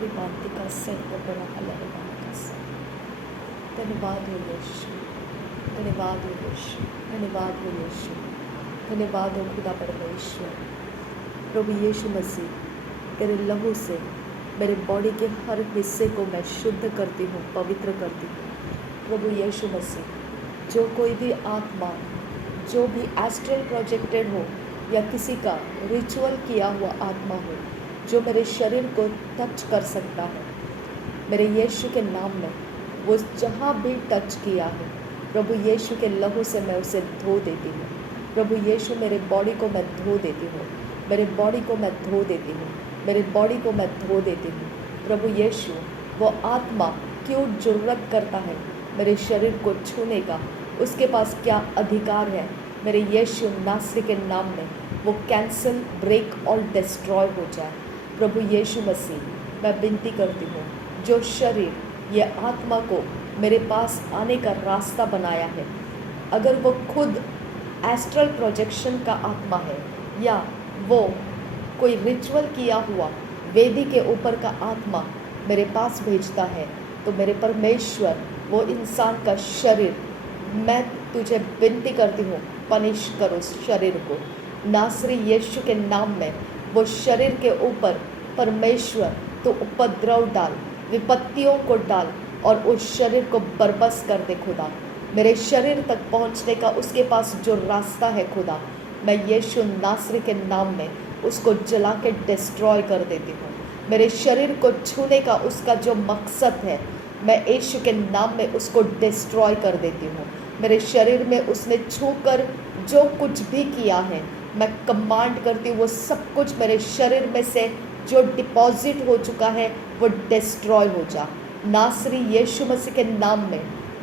Ribantika Sentra Alarabanakas. धन्यवाद हो यीशु, धन्यवाद हो यीशु, धन्यवाद हो यीशु, धन्यवाद हो खुदा परमेश्वर। प्रभु यीशु मसीह, तेरे लहू से मेरे बॉडी के हर हिस्से को मैं शुद्ध करती हूँ, पवित्र करती हूँ। प्रभु यीशु मसीह, जो कोई भी आत्मा, जो भी एस्ट्रल प्रोजेक्टेड हो या किसी का रिचुअल किया हुआ आत्मा हो, जो मेरे शरीर को टच कर सकता है, मेरे यीशु के नाम में वो जहाँ भी टच किया है, प्रभु यीशु के लहू से मैं उसे धो देती हूँ। प्रभु यीशु, मेरे बॉडी को मैं धो देती हूँ, मेरे बॉडी को मैं धो देती हूँ, मेरे बॉडी को मैं धो देती हूँ। प्रभु यीशु, वो आत्मा क्यों जुर्रत करता है मेरे शरीर को छूने का, उसके पास क्या अधिकार है? मेरे यीशु नासरी के नाम में वो कैंसल, ब्रेक और डिस्ट्रॉय हो जाए। प्रभु यीशु मसीह, मैं विनती करती हूँ, जो शरीर ये आत्मा को मेरे पास आने का रास्ता बनाया है, अगर वो खुद एस्ट्रल प्रोजेक्शन का आत्मा है या वो कोई रिचुअल किया हुआ वेदी के ऊपर का आत्मा मेरे पास भेजता है, तो मेरे परमेश्वर, वो इंसान का शरीर, मैं तुझे विनती करती हूँ, पनिश करो उस शरीर को नासरी यीशु के नाम में। वो शरीर के ऊपर परमेश्वर तो उपद्रव डाल, विपत्तियों को डाल और उस शरीर को बर्बस कर दे खुदा। मेरे शरीर तक पहुंचने का उसके पास जो रास्ता है खुदा, मैं यीशु नासरी के नाम में उसको जला के डिस्ट्रॉय कर देती हूँ। मेरे शरीर को छूने का उसका जो मकसद है, मैं यीशु के नाम में उसको डिस्ट्रॉय कर देती हूँ। मेरे शरीर में उसने छूकर जो कुछ भी किया है, मैं कमांड करती हूँ वो सब कुछ मेरे शरीर में से जो डिपॉजिट हो चुका है वो डिस्ट्रॉय हो जा। नासरी यीशु मसीह के नाम में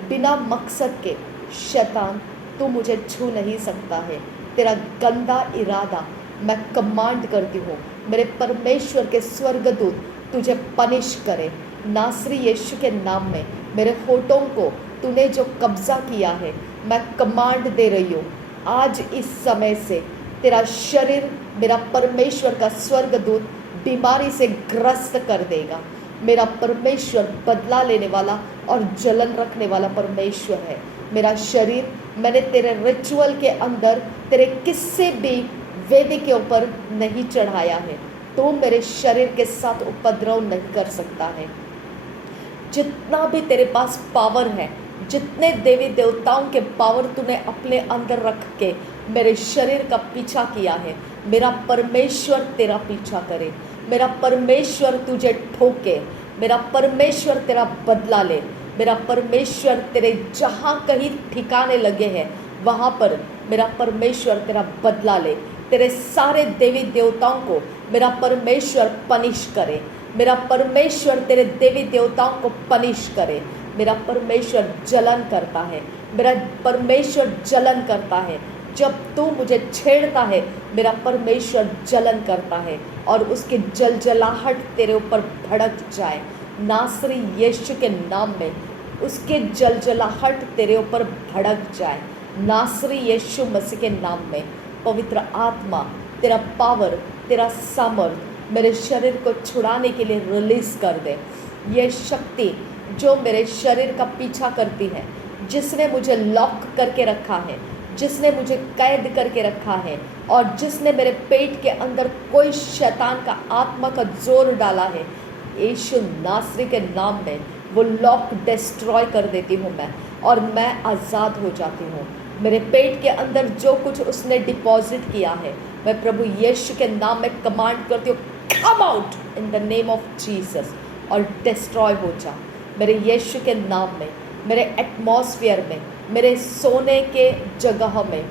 बिना मकसद के शैतान, तू मुझे छू नहीं सकता है। तेरा गंदा इरादा मैं कमांड करती हूँ, मेरे परमेश्वर के स्वर्गदूत तुझे पनिश करे नासरी यीशु के नाम में। मेरे होठों को तूने जो कब्जा किया है, मैं कमांड दे रही हूँ, आज इस समय से तेरा शरीर मेरा परमेश्वर का स्वर्गदूत बीमारी से ग्रस्त कर देगा। मेरा परमेश्वर बदला लेने वाला और जलन रखने वाला परमेश्वर है। मेरा शरीर मैंने तेरे रिचुअल के अंदर तेरे किसी भी वेदी के ऊपर नहीं चढ़ाया है, तो मेरे शरीर के साथ उपद्रव नहीं कर सकता है। जितना भी तेरे पास पावर है, जितने देवी देवताओं के पावर तूने अपने अंदर रख के मेरे शरीर का पीछा किया है, मेरा परमेश्वर तेरा पीछा करे, मेरा परमेश्वर तुझे ठोके, मेरा परमेश्वर तेरा बदला ले, मेरा परमेश्वर तेरे जहाँ कहीं ठिकाने लगे हैं वहाँ पर मेरा परमेश्वर तेरा बदला ले। तेरे सारे देवी देवताओं को मेरा परमेश्वर पनिश करे, मेरा परमेश्वर तेरे देवी देवताओं को पनिश करे। मेरा परमेश्वर जलन करता है, मेरा परमेश्वर जलन करता है। जब तू मुझे छेड़ता है, मेरा परमेश्वर जलन करता है और उसकी जलजलाहट तेरे ऊपर भड़क जाए नासरी यीशु के नाम में। उसके जलजलाहट तेरे ऊपर भड़क जाए नासरी यीशु मसीह के नाम में। पवित्र आत्मा, तेरा पावर, तेरा सामर्थ मेरे शरीर को छुड़ाने के लिए रिलीज कर दे। ये शक्ति जो मेरे शरीर का पीछा करती है, जिसने मुझे लॉक करके रखा है, जिसने मुझे कैद करके रखा है और जिसने मेरे पेट के अंदर कोई शैतान का आत्मा का जोर डाला है, यीशु नासरी के नाम में वो लॉक डिस्ट्रॉय कर देती हूँ मैं, और मैं आज़ाद हो जाती हूँ। मेरे पेट के अंदर जो कुछ उसने डिपॉजिट किया है, मैं प्रभु यीशु के नाम में कमांड करती हूँ, come out in the name of Jesus और डिस्ट्रॉय हो जा मेरे यीशु के नाम में। मेरे एटमॉस्फेयर में, मेरे सोने के जगह में,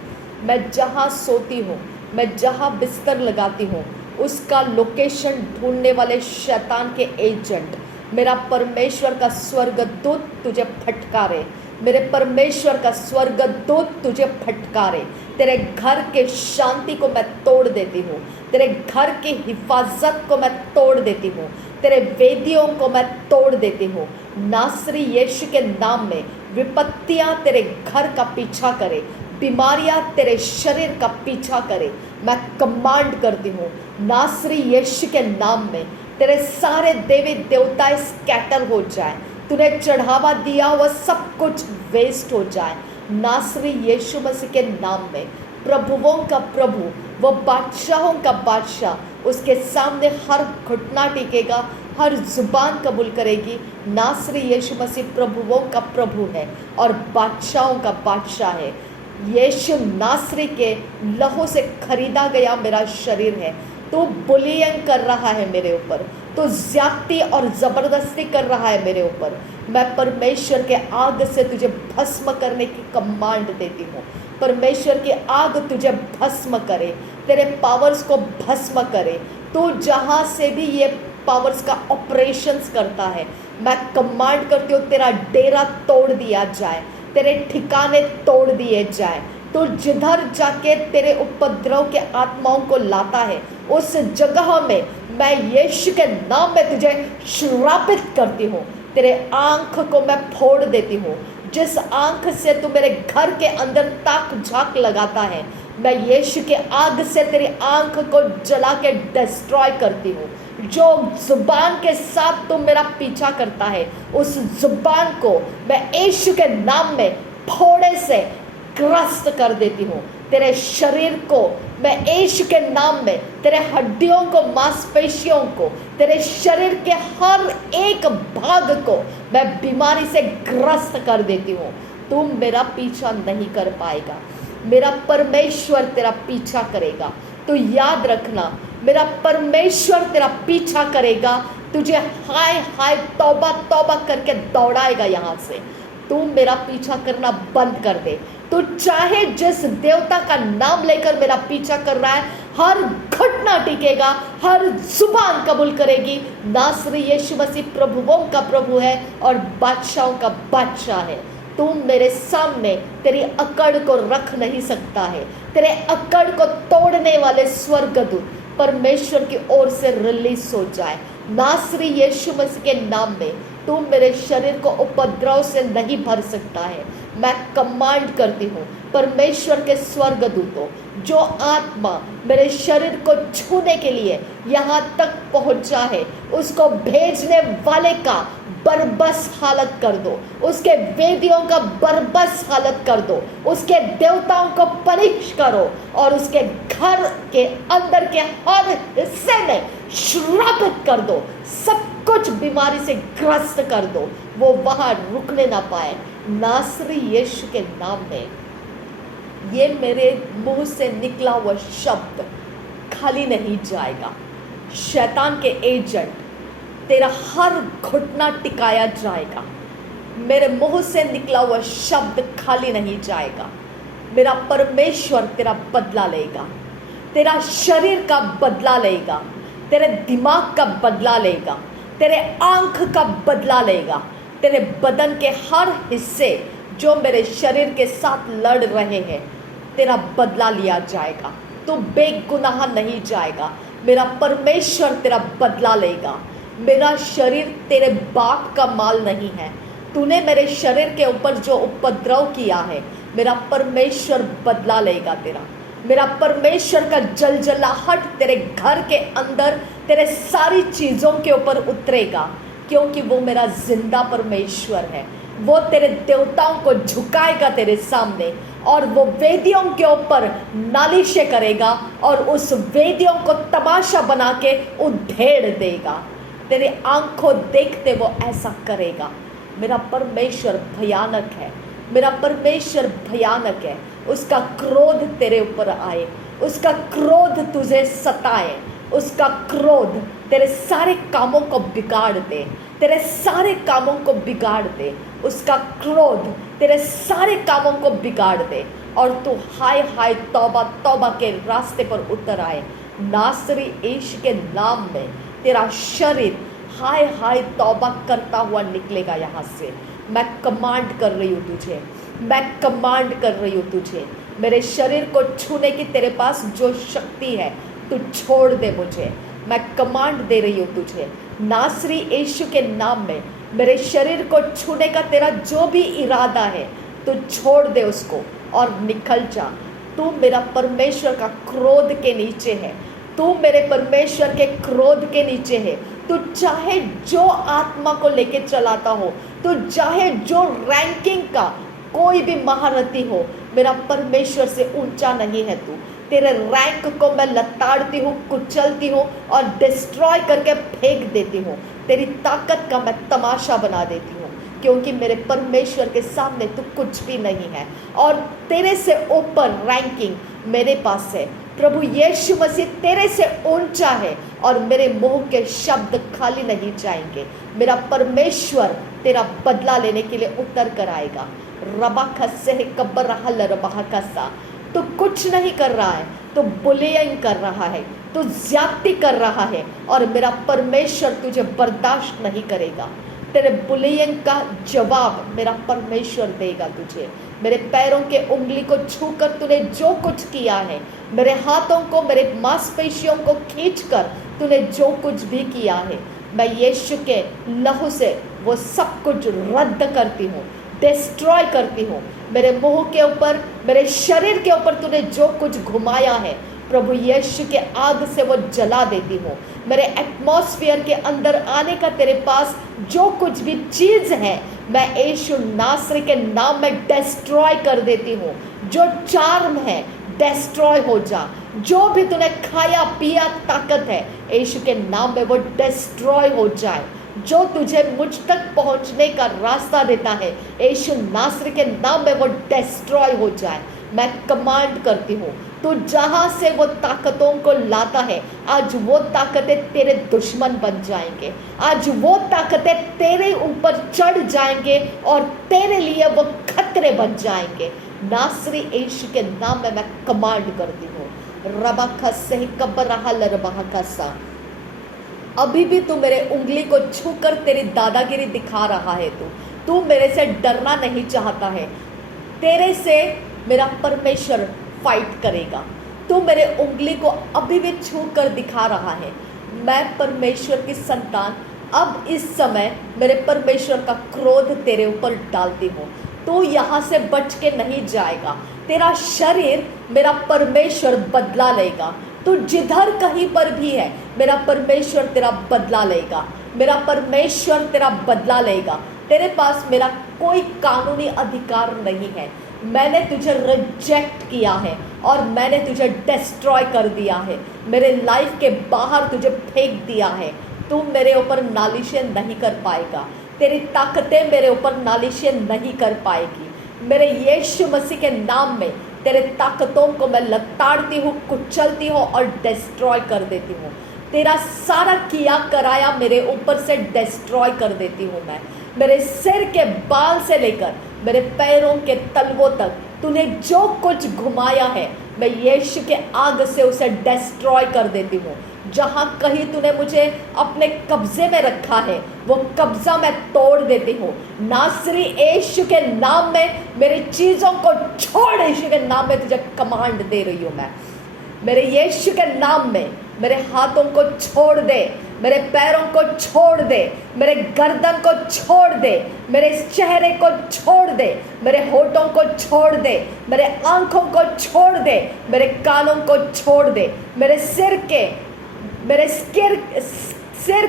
मैं जहाँ सोती हूँ, मैं जहाँ बिस्तर लगाती हूँ, उसका लोकेशन ढूंढने वाले शैतान के एजेंट, मेरा परमेश्वर का स्वर्गदूत तुझे फटकारे, मेरे परमेश्वर का स्वर्गदूत तुझे फटकारे। तेरे घर के शांति को मैं तोड़ देती हूँ, तेरे घर की हिफाजत को मैं तोड़ देती हूँ, तेरे वेदियों को मैं तोड़ देती हूँ नासरी यीशु के नाम में। विपत्तियाँ तेरे घर का पीछा करे, बीमारियाँ तेरे शरीर का पीछा करे, मैं कमांड करती हूँ नासरी यीशु के नाम में। तेरे सारे देवी देवता स्कैटर हो जाए, तूने चढ़ावा दिया हुआ सब कुछ वेस्ट हो जाए। नासरी यीशु मसीह के नाम में प्रभुओं का प्रभु, वो बादशाहों का बादशाह, उसके सामने हर घुटना टिकेगा, हर जुबान कबूल करेगी नासरी यीशु मसीह प्रभुओं का प्रभु है और बादशाहों का बादशाह है। यीशु नासरी के लहू से खरीदा गया मेरा शरीर है। तो बुलियन कर रहा है मेरे ऊपर, तो ज्यादती और ज़बरदस्ती कर रहा है मेरे ऊपर, मैं परमेश्वर के आग से तुझे भस्म करने की कमांड देती हूँ। परमेश्वर की आग तुझे भस्म करे, तेरे पावर्स को भस्म करे। तो जहाँ से भी ये पावर्स का ऑपरेशंस करता है, मैं कमांड करती हूँ तेरा डेरा तोड़ दिया जाए, तेरे ठिकाने तोड़ दिए जाए। तो जिधर जाके तेरे उपद्रव के आत्माओं को लाता है, उस जगह में मैं यीशु के नाम में तुझे श्रापित करती हूँ। तेरे आंख को मैं फोड़ देती हूँ। जिस आंख से तू मेरे घर के अंदर ताक झांक लगाता है, मैं यीशु के आग से तेरी आंख को जला के डिस्ट्रॉय करती हूँ। जो जुबान के साथ तू मेरा पीछा करता है, उस जुबान को मैं यीशु के नाम में फोड़े से ग्रस्त कर देती हूँ। तेरे शरीर को मैं यीशु के नाम में, तेरे हड्डियों को, मांसपेशियों को, तेरे शरीर के हर एक भाग को मैं बीमारी से ग्रस्त कर देती हूँ। तुम मेरा पीछा नहीं कर पाएगा, मेरा परमेश्वर तेरा पीछा करेगा। तो याद रखना, मेरा परमेश्वर तेरा पीछा करेगा, तुझे हाय हाय तौबा तौबा करके दौड़ाएगा यहाँ से। तू मेरा पीछा करना बंद कर दे। तो चाहे जिस देवता का नाम लेकर मेरा पीछा कर रहा है, हर घटना टिकेगा, हर जुबान कबूल करेगी नासरी यीशु मसीह प्रभुओं का प्रभु है और बादशाहों का बादशाह है। तुम मेरे सामने तेरी अकड़ को रख नहीं सकता है। तेरे अकड़ को तोड़ने वाले स्वर्गदूत परमेश्वर की ओर से रिलीज हो जाए नासरी यीशु मसीह के नाम में। तुम मेरे शरीर को उपद्रव से नहीं भर सकता है। मैं कमांड करती हूँ परमेश्वर के स्वर्गदूतों, जो आत्मा मेरे शरीर को छूने के लिए यहाँ तक पहुँचा है, उसको भेजने वाले का बरबस हालत कर दो, उसके वेदियों का बरबस हालत कर दो, उसके देवताओं को पनिश करो और उसके घर के अंदर के हर हिस्से में श्रापित कर दो। सब कुछ बीमारी से ग्रस्त कर दो, वो वहाँ रुकने ना पाए नासरी यीशु के नाम में। ये मेरे मुंह से निकला हुआ शब्द खाली नहीं जाएगा। शैतान के एजेंट, तेरा हर घुटना टिकाया जाएगा। मेरे मुंह से निकला हुआ शब्द खाली नहीं जाएगा। मेरा परमेश्वर तेरा बदला लेगा, तेरा शरीर का बदला लेगा, तेरे दिमाग का बदला लेगा, तेरे आंख का बदला लेगा, तेरे बदन के हर हिस्से जो मेरे शरीर के साथ लड़ रहे हैं, तेरा बदला लिया जाएगा। तू बेगुनाह नहीं जाएगा। मेरा परमेश्वर तेरा बदला लेगा। मेरा शरीर तेरे बाप का माल नहीं है। तूने मेरे शरीर के ऊपर जो उपद्रव किया है, मेरा परमेश्वर बदला लेगा तेरा। मेरा परमेश्वर का जलजलाहट तेरे घर के अंदर, तेरे सारी चीज़ों के ऊपर उतरेगा, क्योंकि वो मेरा जिंदा परमेश्वर है। वो तेरे देवताओं को झुकाएगा तेरे सामने और वो वेदियों के ऊपर नालिशें करेगा और उस वेदियों को तमाशा बना के उधेड़ देगा। तेरे आंखों देखते वो ऐसा करेगा। मेरा परमेश्वर भयानक है, मेरा परमेश्वर भयानक है। उसका क्रोध तेरे ऊपर आए, उसका क्रोध तुझे सताए, उसका क्रोध तेरे सारे कामों को बिगाड़ दे, तेरे सारे कामों को बिगाड़ दे। उसका क्रोध तेरे सारे कामों को बिगाड़ दे और तू हाय हाय तौबा तौबा के रास्ते पर उतर आए नासरी यीशु के नाम में। तेरा शरीर हाय हाय तौबा करता हुआ निकलेगा यहाँ से। मैं कमांड कर रही हूँ तुझे, मैं कमांड कर रही हूँ तुझे। मेरे शरीर को छूने की तेरे पास जो शक्ति है, तू छोड़ दे मुझे। मैं कमांड दे रही हूँ तुझे नासरी यीशु के नाम में। मेरे शरीर को छूने का तेरा जो भी इरादा है, तू छोड़ दे उसको और निकल जा। तू मेरा परमेश्वर का क्रोध के नीचे है, तू मेरे परमेश्वर के क्रोध के नीचे है। तू चाहे जो आत्मा को लेके चलाता हो, तू चाहे जो रैंकिंग का कोई भी महारथी हो, मेरा परमेश्वर से ऊंचा नहीं है तू। तेरे रैंक को मैं लताड़ती हूँ, कुचलती हूँ और डिस्ट्रॉय करके फेंक देती हूँ। तेरी ताकत का मैं तमाशा बना देती हूँ, क्योंकि मेरे परमेश्वर के सामने तू कुछ भी नहीं है और तेरे से ऊपर रैंकिंग मेरे पास है। प्रभु यीशु मसीह तेरे से ऊंचा है और मेरे मुंह के शब्द खाली नहीं जाएंगे। मेरा परमेश्वर तेरा बदला लेने के लिए उतर कर आएगा। रबा खस्से है कब्बर रहा लरबा खस्सा। तू कुछ नहीं कर रहा है, तू बुलियिंग कर रहा है, तू ज्यादती कर रहा है और मेरा परमेश्वर तुझे बर्दाश्त नहीं करेगा। तेरे बुलियिंग का जवाब मेरा परमेश्वर देगा तुझे। मेरे पैरों के उंगली को छूकर तूने जो कुछ किया है, मेरे हाथों को, मेरे मांसपेशियों को खींचकर तूने जो कुछ भी किया है, मैं यीशु के लहू से वो सब कुछ रद्द करती हूँ, डिस्ट्रॉय करती हूँ। मेरे मुंह के ऊपर, मेरे शरीर के ऊपर तूने जो कुछ घुमाया है, प्रभु यीशु के आग से वो जला देती हूँ। मेरे एटमॉस्फेयर के अंदर आने का तेरे पास जो कुछ भी चीज़ है, मैं यीशु नासरी के नाम में डिस्ट्रॉय कर देती हूँ। जो चार्म है डिस्ट्रॉय हो जा। जो भी तूने खाया पिया ताकत है, यीशु के नाम में वो डिस्ट्रॉय हो जाए। जो तुझे मुझ तक पहुंचने का रास्ता देता है, यीशु नासरी के नाम में वो डिस्ट्रॉय हो जाए। मैं कमांड करती हूँ, तू जहाँ से वो ताकतों को लाता है, आज वो ताकतें तेरे दुश्मन बन जाएंगे। आज वो ताकतें तेरे ऊपर चढ़ जाएंगे और तेरे लिए वो खतरे बन जाएंगे। नासरी यीशु के नाम में मैं कमांड करती हूँ। रबा खस्से कब्बर रहा लरबा खस्सा। अभी भी तू मेरे उंगली को छूकर तेरी दादागिरी दिखा रहा है। तू मेरे से डरना नहीं चाहता है। तेरे से मेरा परमेश्वर फाइट करेगा। तू मेरे उंगली को अभी भी छू कर दिखा रहा है। मैं परमेश्वर की संतान अब इस समय मेरे परमेश्वर का क्रोध तेरे ऊपर डालती हूँ। तू यहाँ से बच के नहीं जाएगा। तेरा शरीर मेरा परमेश्वर बदला लेगा। तू जिधर कहीं पर भी है, मेरा परमेश्वर तेरा बदला लेगा। मेरा परमेश्वर तेरा बदला लेगा। तेरे पास मेरा कोई कानूनी अधिकार नहीं है। मैंने तुझे रिजेक्ट किया है और मैंने तुझे डिस्ट्रॉय कर दिया है। मेरे लाइफ के बाहर तुझे फेंक दिया है। तू मेरे ऊपर नालिशें नहीं कर पाएगा। तेरी ताकतें मेरे ऊपर नालिशें नहीं कर पाएगी। मेरे यीशु मसीह के नाम में तेरे ताकतों को मैं लताड़ती हूँ, कुचलती हूँ और डिस्ट्रॉय कर देती हूँ। तेरा सारा किया कराया मेरे ऊपर से डिस्ट्रॉय कर देती हूँ मैं। मेरे सिर के बाल से लेकर मेरे पैरों के तलवों तक तूने जो कुछ घुमाया है, मैं यीशु के आग से उसे डिस्ट्रॉय कर देती हूँ। जहाँ कहीं तूने मुझे अपने कब्जे में रखा है, वो कब्जा मैं तोड़ देती हूँ। नासरी यीशु के नाम में मेरी चीज़ों को छोड़। यीशु के नाम में तुझे कमांड दे रही हूँ मैं। मेरे यीशु के नाम में मेरे हाथों को छोड़ दे, मेरे पैरों को छोड़ दे, मेरे गर्दन को छोड़ दे, मेरे चेहरे को छोड़ दे, मेरे होठों को छोड़ दे, मेरे आंखों को छोड़ दे, मेरे कानों को छोड़ दे, मेरे सिर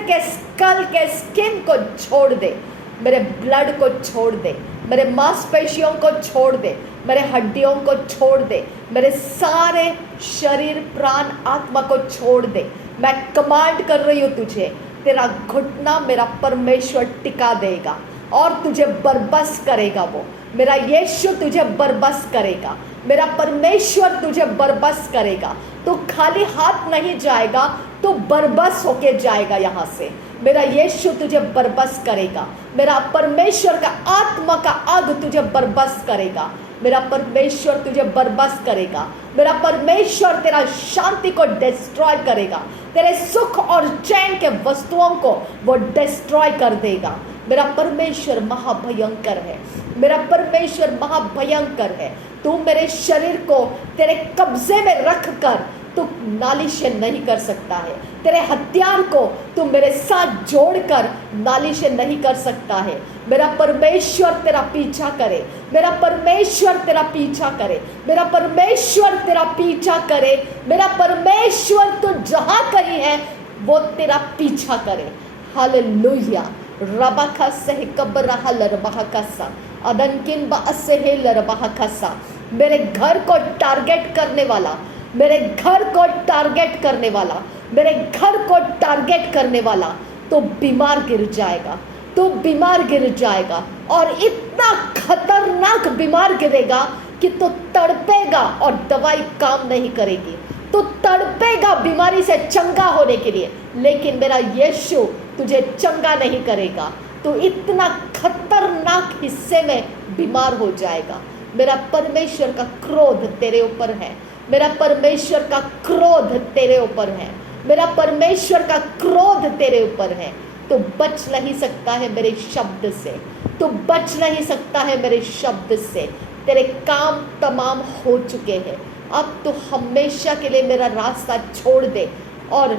के स्कल के स्किन को छोड़ दे, मेरे ब्लड को छोड़ दे, मेरे मांसपेशियों को छोड़ दे, मेरे हड्डियों को छोड़ दे, मेरे सारे शरीर प्राण आत्मा को छोड़ दे। मैं कमांड कर रही हूँ तुझे, तेरा घुटना मेरा परमेश्वर टिका देगा और तुझे बरबस करेगा। वो मेरा यीशु तुझे बरबस करेगा। मेरा परमेश्वर तुझे बरबस करेगा। तू खाली हाथ नहीं जाएगा, तू बरबस होके जाएगा यहाँ से। मेरा यीशु तुझे बरबस करेगा। मेरा परमेश्वर का आत्मा का आग तुझे बरबस करेगा। मेरा परमेश्वर तुझे बरबस करेगा। मेरा परमेश्वर तेरा शांति को डिस्ट्रॉय करेगा। तेरे सुख और चैन के वस्तुओं को वो डिस्ट्रॉय कर देगा। मेरा परमेश्वर महाभयंकर है। मेरा परमेश्वर महाभयंकर है। तू मेरे शरीर को तेरे कब्जे में रख कर तू नालिशें नहीं कर सकता है। तेरे हथियार को तू मेरे साथ जोड़कर नालिशें नहीं कर सकता है। मेरा परमेश्वर तेरा पीछा करे। मेरा परमेश्वर तेरा पीछा करे। मेरा परमेश्वर तेरा पीछा करे। मेरा परमेश्वर तू जहाँ कहीं है वो तेरा पीछा करे। हालेलुया। रबाका सह कबरहा लरबाहकासा अदनकिन बाअसहे लरबाहकासा। मेरे घर को टारगेट करने वाला, मेरे घर को टारगेट करने वाला, मेरे घर को टारगेट करने वाला तो बीमार गिर जाएगा, तो बीमार गिर जाएगा। और इतना खतरनाक बीमार गिरेगा कि तो तड़पेगा और दवाई काम नहीं करेगी, तो तड़पेगा बीमारी से चंगा होने के लिए, लेकिन मेरा यीशु तुझे चंगा नहीं करेगा। तो इतना खतरनाक हिस्से में बीमार हो जाएगा। मेरा परमेश्वर का क्रोध तेरे ऊपर है, मेरा परमेश्वर का क्रोध तेरे ऊपर है, मेरा परमेश्वर का क्रोध तेरे ऊपर है। तो बच नहीं सकता है मेरे शब्द से, तो बच नहीं सकता है मेरे शब्द से। तेरे काम तमाम हो चुके हैं, अब तो हमेशा के लिए मेरा रास्ता छोड़ दे और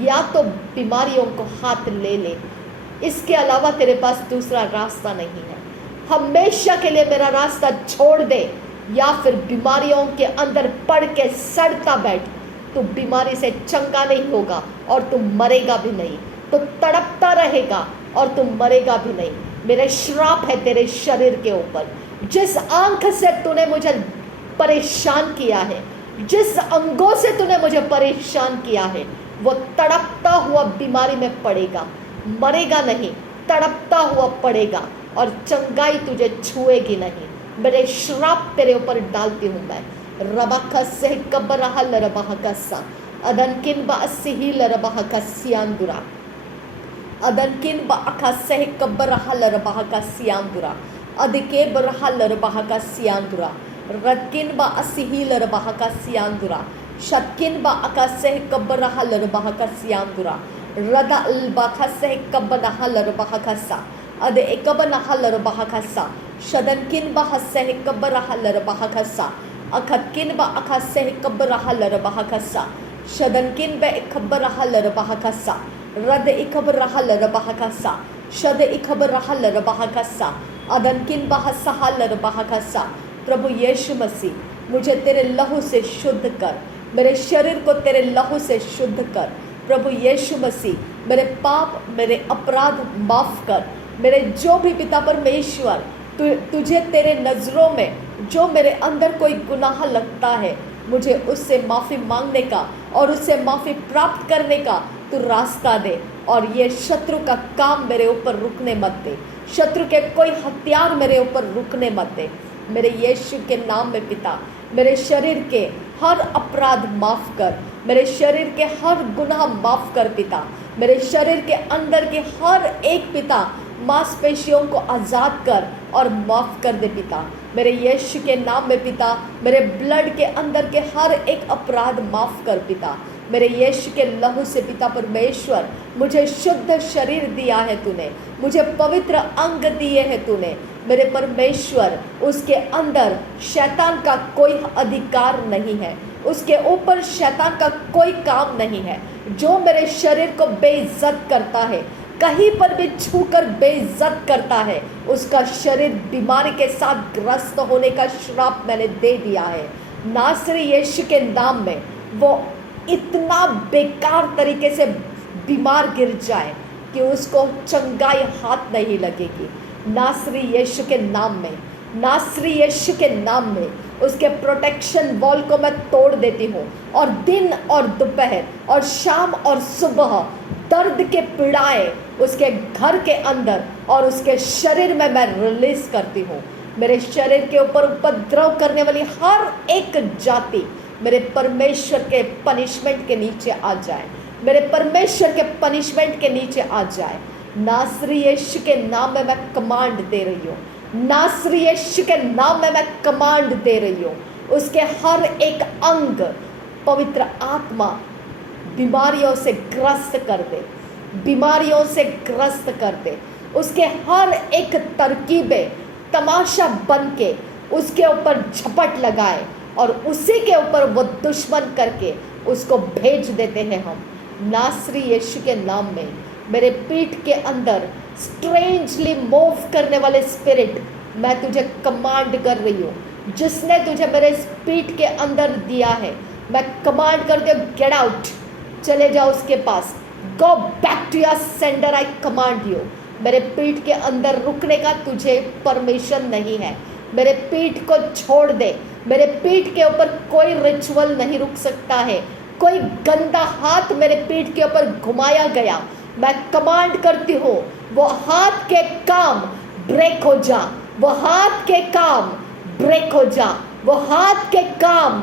या तो बीमारियों को हाथ ले ले, इसके अलावा तेरे पास दूसरा रास्ता नहीं है। हमेशा के लिए मेरा रास्ता छोड़ दे या फिर बीमारियों के अंदर पड़ के सड़ता बैठ। तू बीमारी से चंगा नहीं होगा और तू मरेगा भी नहीं, तो तड़पता रहेगा और तू मरेगा भी नहीं। मेरे श्राप है तेरे शरीर के ऊपर। जिस आंख से तूने मुझे परेशान किया है, जिस अंगों से तूने मुझे परेशान किया है, वो तड़पता हुआ बीमारी में पड़ेगा, मरेगा नहीं, तड़पता हुआ पड़ेगा और चंगाई तुझे छुएगी नहीं। मेरे श्राप तेरे ऊपर डालती हूँ मैं। रबाकसे कबरहा लरबाहकसा अदनकिन बाअसिही लरबाहकसियांदुरा अदनकिन बाअकसे कबरहा लरबाहकसियांदुरा अदके बरहा लरबाहकसियांदुरा रदकिन बाअसिही लरबाहकसियांदुरा शतकिन बाअकसे कबरहा लरबाहकसियांदुरा रदा अलबाकसे कबरहा लरबाहकसा अद एकबनहा लरबाहकसा शदनकिन बाहसे कबरहा लरबाहकसा अखतकिन बा अखसे कबरहा लरबाहकसा शदनकिन बे कबरहा लरबाहकसा रद इकबरहा लरबाहकसा शद इकबरहा लरबाहकसा अदनकिन बाहसहा लरबाहकसा। प्रभु यीशु मसीह मुझे तेरे लहू से शुद्ध कर, मेरे शरीर को तेरे लहू से शुद्ध कर। प्रभु यीशु मसीह मेरे पाप, मेरे अपराध माफ़ कर। मेरे जो भी पिता परमेश्वर तुझे तेरे नज़रों में जो मेरे अंदर कोई गुनाह लगता है, मुझे उससे माफ़ी मांगने का और उससे माफ़ी प्राप्त करने का तू रास्ता दे। और ये शत्रु का काम मेरे ऊपर रुकने मत दे, शत्रु के कोई हथियार मेरे ऊपर रुकने मत दे। मेरे यीशु के नाम में पिता मेरे शरीर के हर अपराध माफ़ कर, मेरे शरीर के हर गुनाह माफ़ कर पिता। मेरे शरीर के अंदर के हर एक पिता मांसपेशियों को आज़ाद कर और माफ़ कर दे पिता। मेरे यीशु के नाम में पिता मेरे ब्लड के अंदर के हर एक अपराध माफ़ कर पिता। मेरे यीशु के लहू से पिता परमेश्वर मुझे शुद्ध शरीर दिया है तूने, मुझे पवित्र अंग दिए हैं तूने। मेरे परमेश्वर उसके अंदर शैतान का कोई अधिकार नहीं है, उसके ऊपर शैतान का कोई काम नहीं है। जो मेरे शरीर को बेइज्जत करता है, कहीं पर भी छूकर बेइज्जत करता है, उसका शरीर बीमारी के साथ ग्रस्त होने का श्राप मैंने दे दिया है। नासरी यीशु के नाम में वो इतना बेकार तरीके से बीमार गिर जाए कि उसको चंगाई हाथ नहीं लगेगी। नासरी यीशु के नाम में, नासरी यीशु के नाम में उसके प्रोटेक्शन वॉल को मैं तोड़ देती हूँ और दिन और दोपहर और शाम और सुबह दर्द के पीड़ाएं उसके घर के अंदर और उसके शरीर में मैं रिलीज करती हूँ। मेरे शरीर के ऊपर उपद्रव करने वाली हर एक जाति मेरे परमेश्वर के पनिशमेंट के नीचे आ जाए, मेरे परमेश्वर के पनिशमेंट के नीचे आ जाए। नासरी यीशु के नाम में मैं कमांड दे रही हूँ, नासरी यीशु के नाम में मैं कमांड दे रही हूँ। उसके हर एक अंग पवित्र आत्मा बीमारियों से ग्रस्त कर दे, बीमारियों से ग्रस्त कर दे। उसके हर एक तरकीबें तमाशा बन के उसके ऊपर झपट लगाए और उसी के ऊपर वो दुश्मन करके उसको भेज देते हैं हम। नासरी यीशु के नाम में मेरे पीठ के अंदर स्ट्रेंजली मूव करने वाले स्पिरिट मैं तुझे कमांड कर रही हूँ, जिसने तुझे मेरे पीठ के अंदर दिया है, मैं कमांड कर दे गेट आउट, चले जाओ उसके पास, go back to your centre, I command you. मेरे पीठ के अंदर रुकने का तुझे परमिशन नहीं है। मेरे पीठ को छोड़ दे। मेरे पीठ के ऊपर कोई रिचुअल नहीं रुक सकता है। कोई गंदा हाथ मेरे पीठ के ऊपर घुमाया गया, मैं कमांड करती हूँ वो हाथ के काम ब्रेक हो जा, वो हाथ के काम ब्रेक हो जा, वो हाथ के काम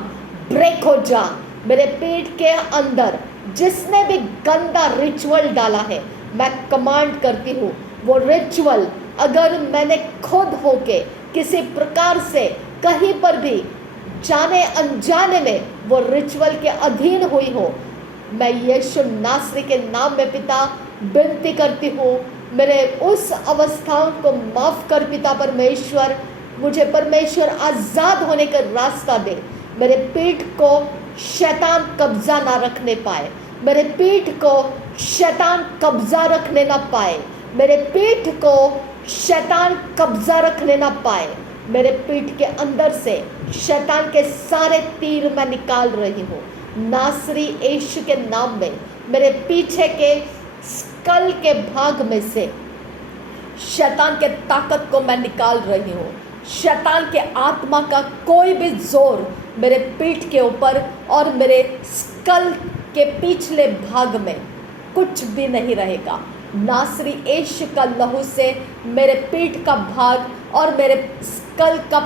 ब्रेक हो जा। मेरे पीठ के अंदर जिसने भी गंदा रिचुअल डाला है, मैं कमांड करती हूँ वो रिचुअल, अगर मैंने खुद होके किसी प्रकार से कहीं पर भी जाने अनजाने में वो रिचुअल के अधीन हुई हो, मैं यीशु नासरी के नाम में पिता विनती करती हूँ, मेरे उस अवस्थाओं को माफ़ कर पिता परमेश्वर। मुझे परमेश्वर आज़ाद होने का रास्ता दे। मेरे पीठ को शैतान कब्जा ना रखने पाए, मेरे पीठ को शैतान कब्जा रखने ना पाए, मेरे पीठ को शैतान कब्जा रखने ना पाए। मेरे पीठ के अंदर से शैतान के सारे तीर मैं निकाल रही हूँ नासरी यीशु के नाम में। मेरे पीछे के स्कल के भाग में से शैतान के ताकत को मैं निकाल रही हूँ। शैतान के आत्मा का कोई भी जोर मेरे पीठ के ऊपर और मेरे स्कल के पिछले भाग में कुछ भी नहीं रहेगा। नासरी यीशु का लहू से मेरे पीठ का भाग और मेरे स्कल का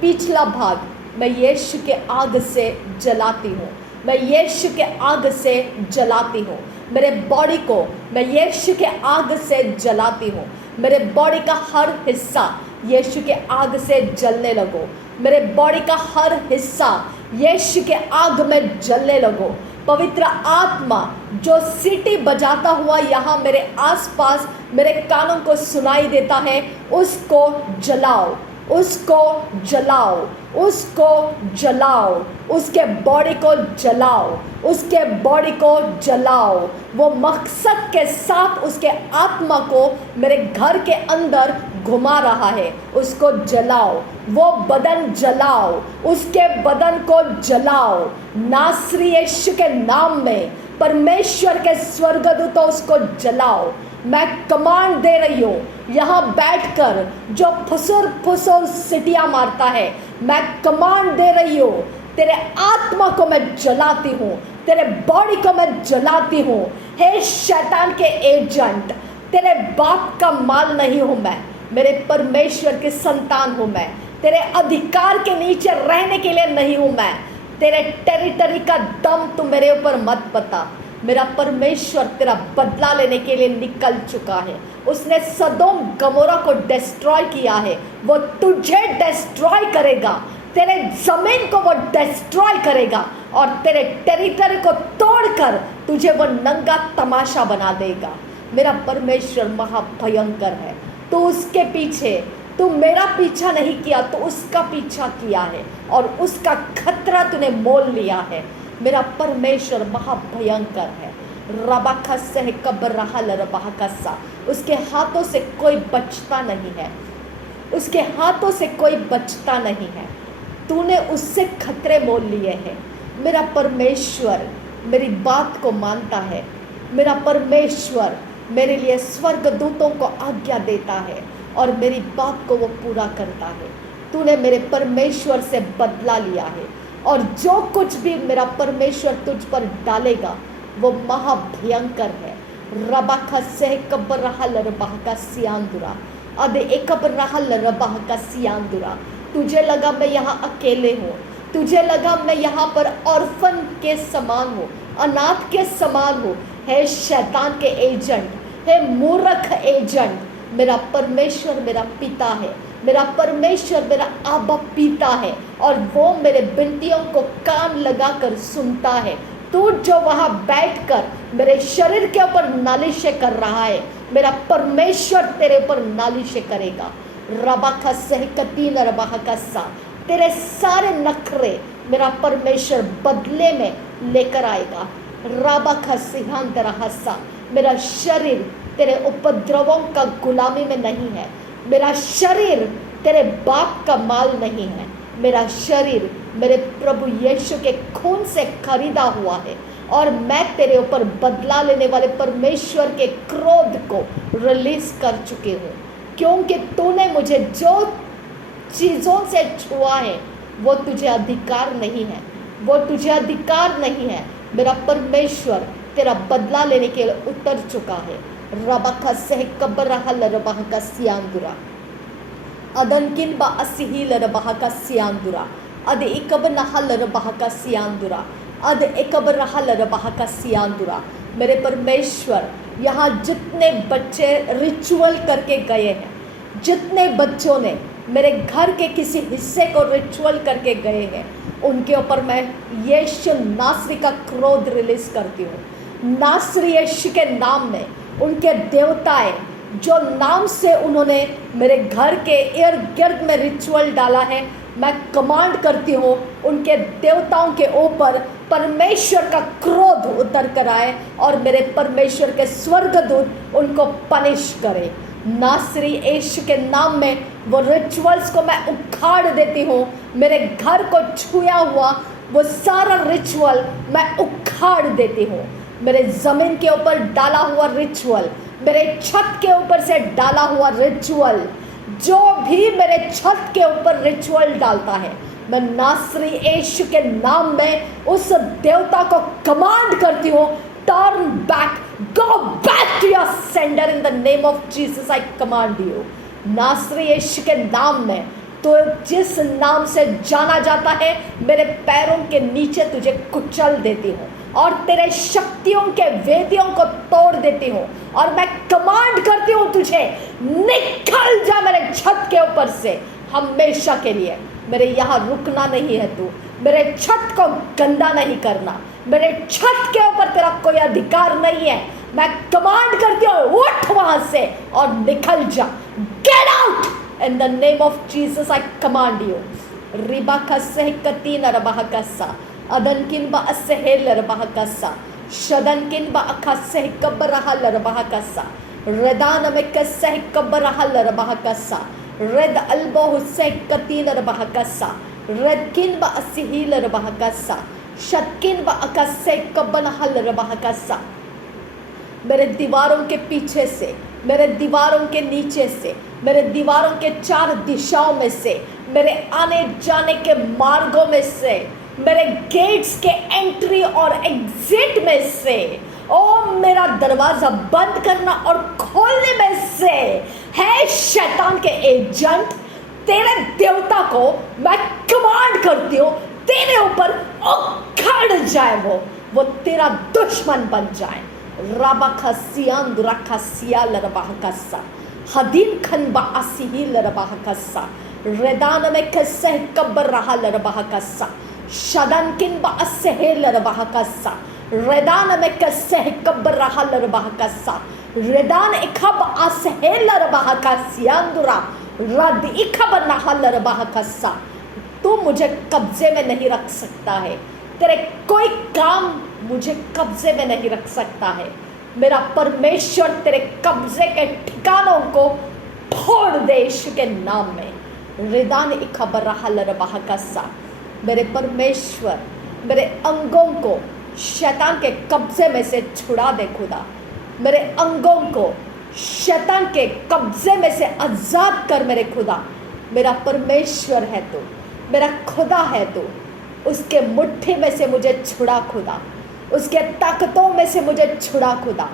पिछला भाग मैं यीशु के आग से जलाती हूँ, मैं यीशु के आग से जलाती हूँ। मेरे बॉडी को मैं यीशु के आग से जलाती हूँ। मेरे बॉडी का हर हिस्सा यीशु के आग से जलने लगो। मेरे बॉडी का हर हिस्सा यीशु के आग में जलने लगो। पवित्र आत्मा जो सीटी बजाता हुआ यहाँ मेरे आसपास मेरे कानों को सुनाई देता है, उसको जलाओ, उसको जलाओ, उसको जलाओ, उसके बॉडी को जलाओ, उसके बॉडी को जलाओ। वो मकसद के साथ उसके आत्मा को मेरे घर के अंदर घुमा रहा है, उसको जलाओ। वो बदन जलाओ, उसके बदन को जलाओ नासरी यीशु के नाम में। परमेश्वर के स्वर्गदूतों उसको जलाओ। मैं कमांड दे रही हूँ यहाँ बैठकर जो फुसुर फुसुर सिटियाँ मारता है, मैं कमांड दे रही हूँ तेरे आत्मा को मैं जलाती हूँ, तेरे बॉडी को मैं जलाती हूँ। हे शैतान के एजेंट, तेरे बाप का माल नहीं हूँ मैं, मेरे परमेश्वर की संतान हूँ मैं। तेरे अधिकार के नीचे रहने के लिए नहीं हूँ मैं। तेरे टेरिटरी का दम तू मेरे ऊपर मत बता। मेरा परमेश्वर तेरा बदला लेने के लिए निकल चुका है। उसने सदोम गमोरा को डिस्ट्रॉय किया है, वो तुझे डिस्ट्रॉय करेगा, तेरे जमीन को वो डिस्ट्रॉय करेगा और तेरे टेरिटरी को तोड़कर तुझे वो नंगा तमाशा बना देगा। मेरा परमेश्वर महाभयंकर है। तो उसके पीछे, तू मेरा पीछा नहीं किया तो उसका पीछा किया है और उसका खतरा तूने मोल लिया है। मेरा परमेश्वर महाभयंकर है। रबाखस्से है कब्रहल रबाहकस्सा, उसके हाथों से कोई बचता नहीं है, उसके हाथों से कोई बचता नहीं है। तूने उससे खतरे मोल लिए हैं। मेरा परमेश्वर मेरी बात को मानता है। मेरा परमेश्वर मेरे लिए स्वर्गदूतों को आज्ञा देता है और मेरी बात को वो पूरा करता है। तूने मेरे परमेश्वर से बदला लिया है और जो कुछ भी मेरा परमेश्वर तुझ पर डालेगा वो महाभयंकर है। रबाखस्से कब्रहल रबाहका सियांदुरा, अब एकब्रहल रबाहका सियांदुरा। तुझे लगा मैं यहाँ अकेले हूँ, तुझे लगा मैं यहाँ पर ऑर्फन के समान हूँ, अनाथ के समान हूँ। है शैतान के एजेंट, है मूर्ख एजेंट। मेरा परमेश्वर मेरा पिता है, मेरा परमेश्वर मेरा आबा पिता है और वो मेरे विनतियों को कान लगाकर सुनता है। तू जो वहाँ बैठकर मेरे शरीर के ऊपर नालिशें कर रहा है, मेरा परमेश्वर तेरे ऊपर नालिशें करेगा। रबाखस्से कतीन रबाहकस्सा, तेरे सारे नखरे मेरा परमेश्वर बदले में लेकर आएगा। रबाखस्से हंतरहस्सा, मेरा शरीर तेरे उपद्रवों का गुलामी में नहीं है। मेरा शरीर तेरे बाप का माल नहीं है। मेरा शरीर मेरे प्रभु यीशु के खून से खरीदा हुआ है और मैं तेरे ऊपर बदला लेने वाले परमेश्वर के क्रोध को रिलीज कर चुकी हूँ, क्योंकि तूने मुझे जो चीज़ों से छुआ है वो तुझे अधिकार नहीं है, वो तुझे अधिकार नहीं है। मेरा परमेश्वर तेरा बदला लेने के लिए उतर चुका है। रबका सह कबरहल रबका सियांदुरा अदनकिन बा असिहिल रबका सियांदुरा अद इकब नहल रबका सियांदुरा अद इकब रहल रबका सियांदुरा। मेरे परमेश्वर, यहाँ जितने बच्चे रिचुअल करके गए हैं, जितने बच्चों ने मेरे घर के किसी हिस्से को रिचुअल करके गए हैं, उनके ऊपर मैं यीशु नासरी का क्रोध रिलीज करती हूँ। नासरी यीशु के नाम में उनके देवताएं जो नाम से उन्होंने मेरे घर के इर्द गिर्द में रिचुअल डाला है, मैं कमांड करती हूँ उनके देवताओं के ऊपर परमेश्वर का क्रोध उतर कर आए और मेरे परमेश्वर के स्वर्गदूत उनको पनिश करे। नासरी यीशु के नाम में वो रिचुअल्स को मैं उखाड़ देती हूँ। मेरे घर को छुआ हुआ वो सारा रिचुअल मैं उखाड़ देती हूँ। मेरे ज़मीन के ऊपर डाला हुआ रिचुअल, मेरे छत के ऊपर से डाला हुआ रिचुअल, जो भी मेरे छत के ऊपर रिचुअल डालता है, मैं नासरी यीशु के नाम में उस देवता को कमांड करती हूँ, turn back, go back to your sender in the name of Jesus I command you. नासरी यीशु के नाम में, तो जिस नाम से जाना जाता है, मेरे पैरों के नीचे तुझे कुचल देती हूँ और तेरे शक्तियों के वेदियों को तोड़ देती हूँ और मैं कमांड करती हूँ तुझे निकल जा मेरे छत के ऊपर से हमेशा के लिए। मेरे यहाँ रुकना नहीं है, तू मेरे छत को गंदा नहीं करना, मेरे छत के ऊपर तेरा कोई अधिकार नहीं है। मैं कमांड करती हूँ उठ वहाँ से और निकल जा, get out in the name of Jesus I command you. Riba कसे कतीन रबा कसा अदनकिन बा असहेल रबा कसा शदनकिन बा अखसे कबरहा रबा कसा रदान में कसे कबरहा रबा कसा रद अल्बो हुसै कतीन रबा कसा रदकिन बा असहिल रबा कसा शदकिन बा अकसे कबनहल रबा कसा। मेरे दीवारों के पीछे से, मेरे दीवारों के नीचे से, मेरे दीवारों के चार दिशाओं में से, मेरे आने जाने के मार्गों में से, मेरे गेट्स के एंट्री और एग्जिट में से, ओ मेरा दरवाज़ा बंद करना और खोलने में से है शैतान के एजेंट, तेरे देवता को मैं कमांड करती हूँ तेरे ऊपर उखड़ जाए, वो तेरा दुश्मन बन जाए। राबा खसियान दुराखा सिया लरबाह कस्सा हदीन खनबा असिही लरबाह कस्सा रेदान में कस्से कब्र रहा लरबाह कस्सा शदन किन बा असहे लरबाह कस्सा रेदान में कस्से कब्र रहा लरबाह कस्सा रेदान इखब असहे लरबाह कसियान दुरा रद इखब नहा लरबाह कस्सा। तू मुझे कब्जे में नहीं रख सकता है, तेरे कोई काम मुझे कब्जे में नहीं रख सकता है। मेरा परमेश्वर तेरे कब्जे के ठिकानों को फोड़ दे यीशु के नाम में। रिदान इखबर रहल रबाह कस्सा। मेरे परमेश्वर मेरे अंगों को शैतान के कब्जे में से छुड़ा दे खुदा, मेरे अंगों को शैतान के कब्जे में से आज़ाद कर मेरे खुदा। मेरा परमेश्वर है तू, मेरा खुदा है तू, उसके मुट्ठी में से मुझे छुड़ा खुदा, उसके ताकतों में से मुझे छुड़ा खुदा,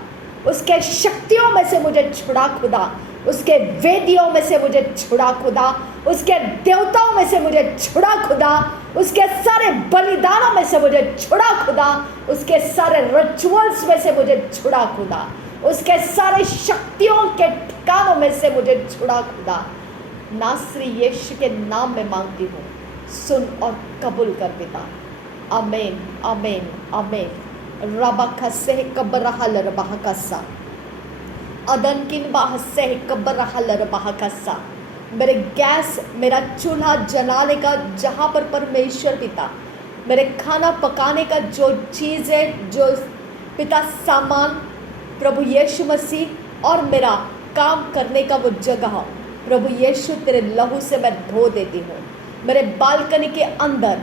उसके शक्तियों में से मुझे छुड़ा खुदा, उसके वेदियों में से मुझे छुड़ा खुदा, उसके देवताओं में से मुझे छुड़ा खुदा, उसके सारे बलिदानों में से मुझे छुड़ा खुदा, उसके सारे रिचुअल्स में से मुझे छुड़ा खुदा, उसके सारे शक्तियों के ठिकानों में से मुझे छुड़ा खुदा। नासरी यीशु के नाम में मांगती हूँ, सुन और कबूल कर पिता। आमीन आमीन आमीन। रबा खसे कब्रहल रबाह कस्सा अदन किन बाहसे कब्रहल रबाह कस्सा। मेरे गैस, मेरा चूल्हा जलाने का जहाँ पर परमेश्वर पिता मेरे खाना पकाने का जो चीज़ है, जो पिता सामान, प्रभु यीशु मसीह और मेरा काम करने का वो जगह, प्रभु यीशु तेरे लहू से मैं धो देती हूँ। मेरे बालकनी के अंदर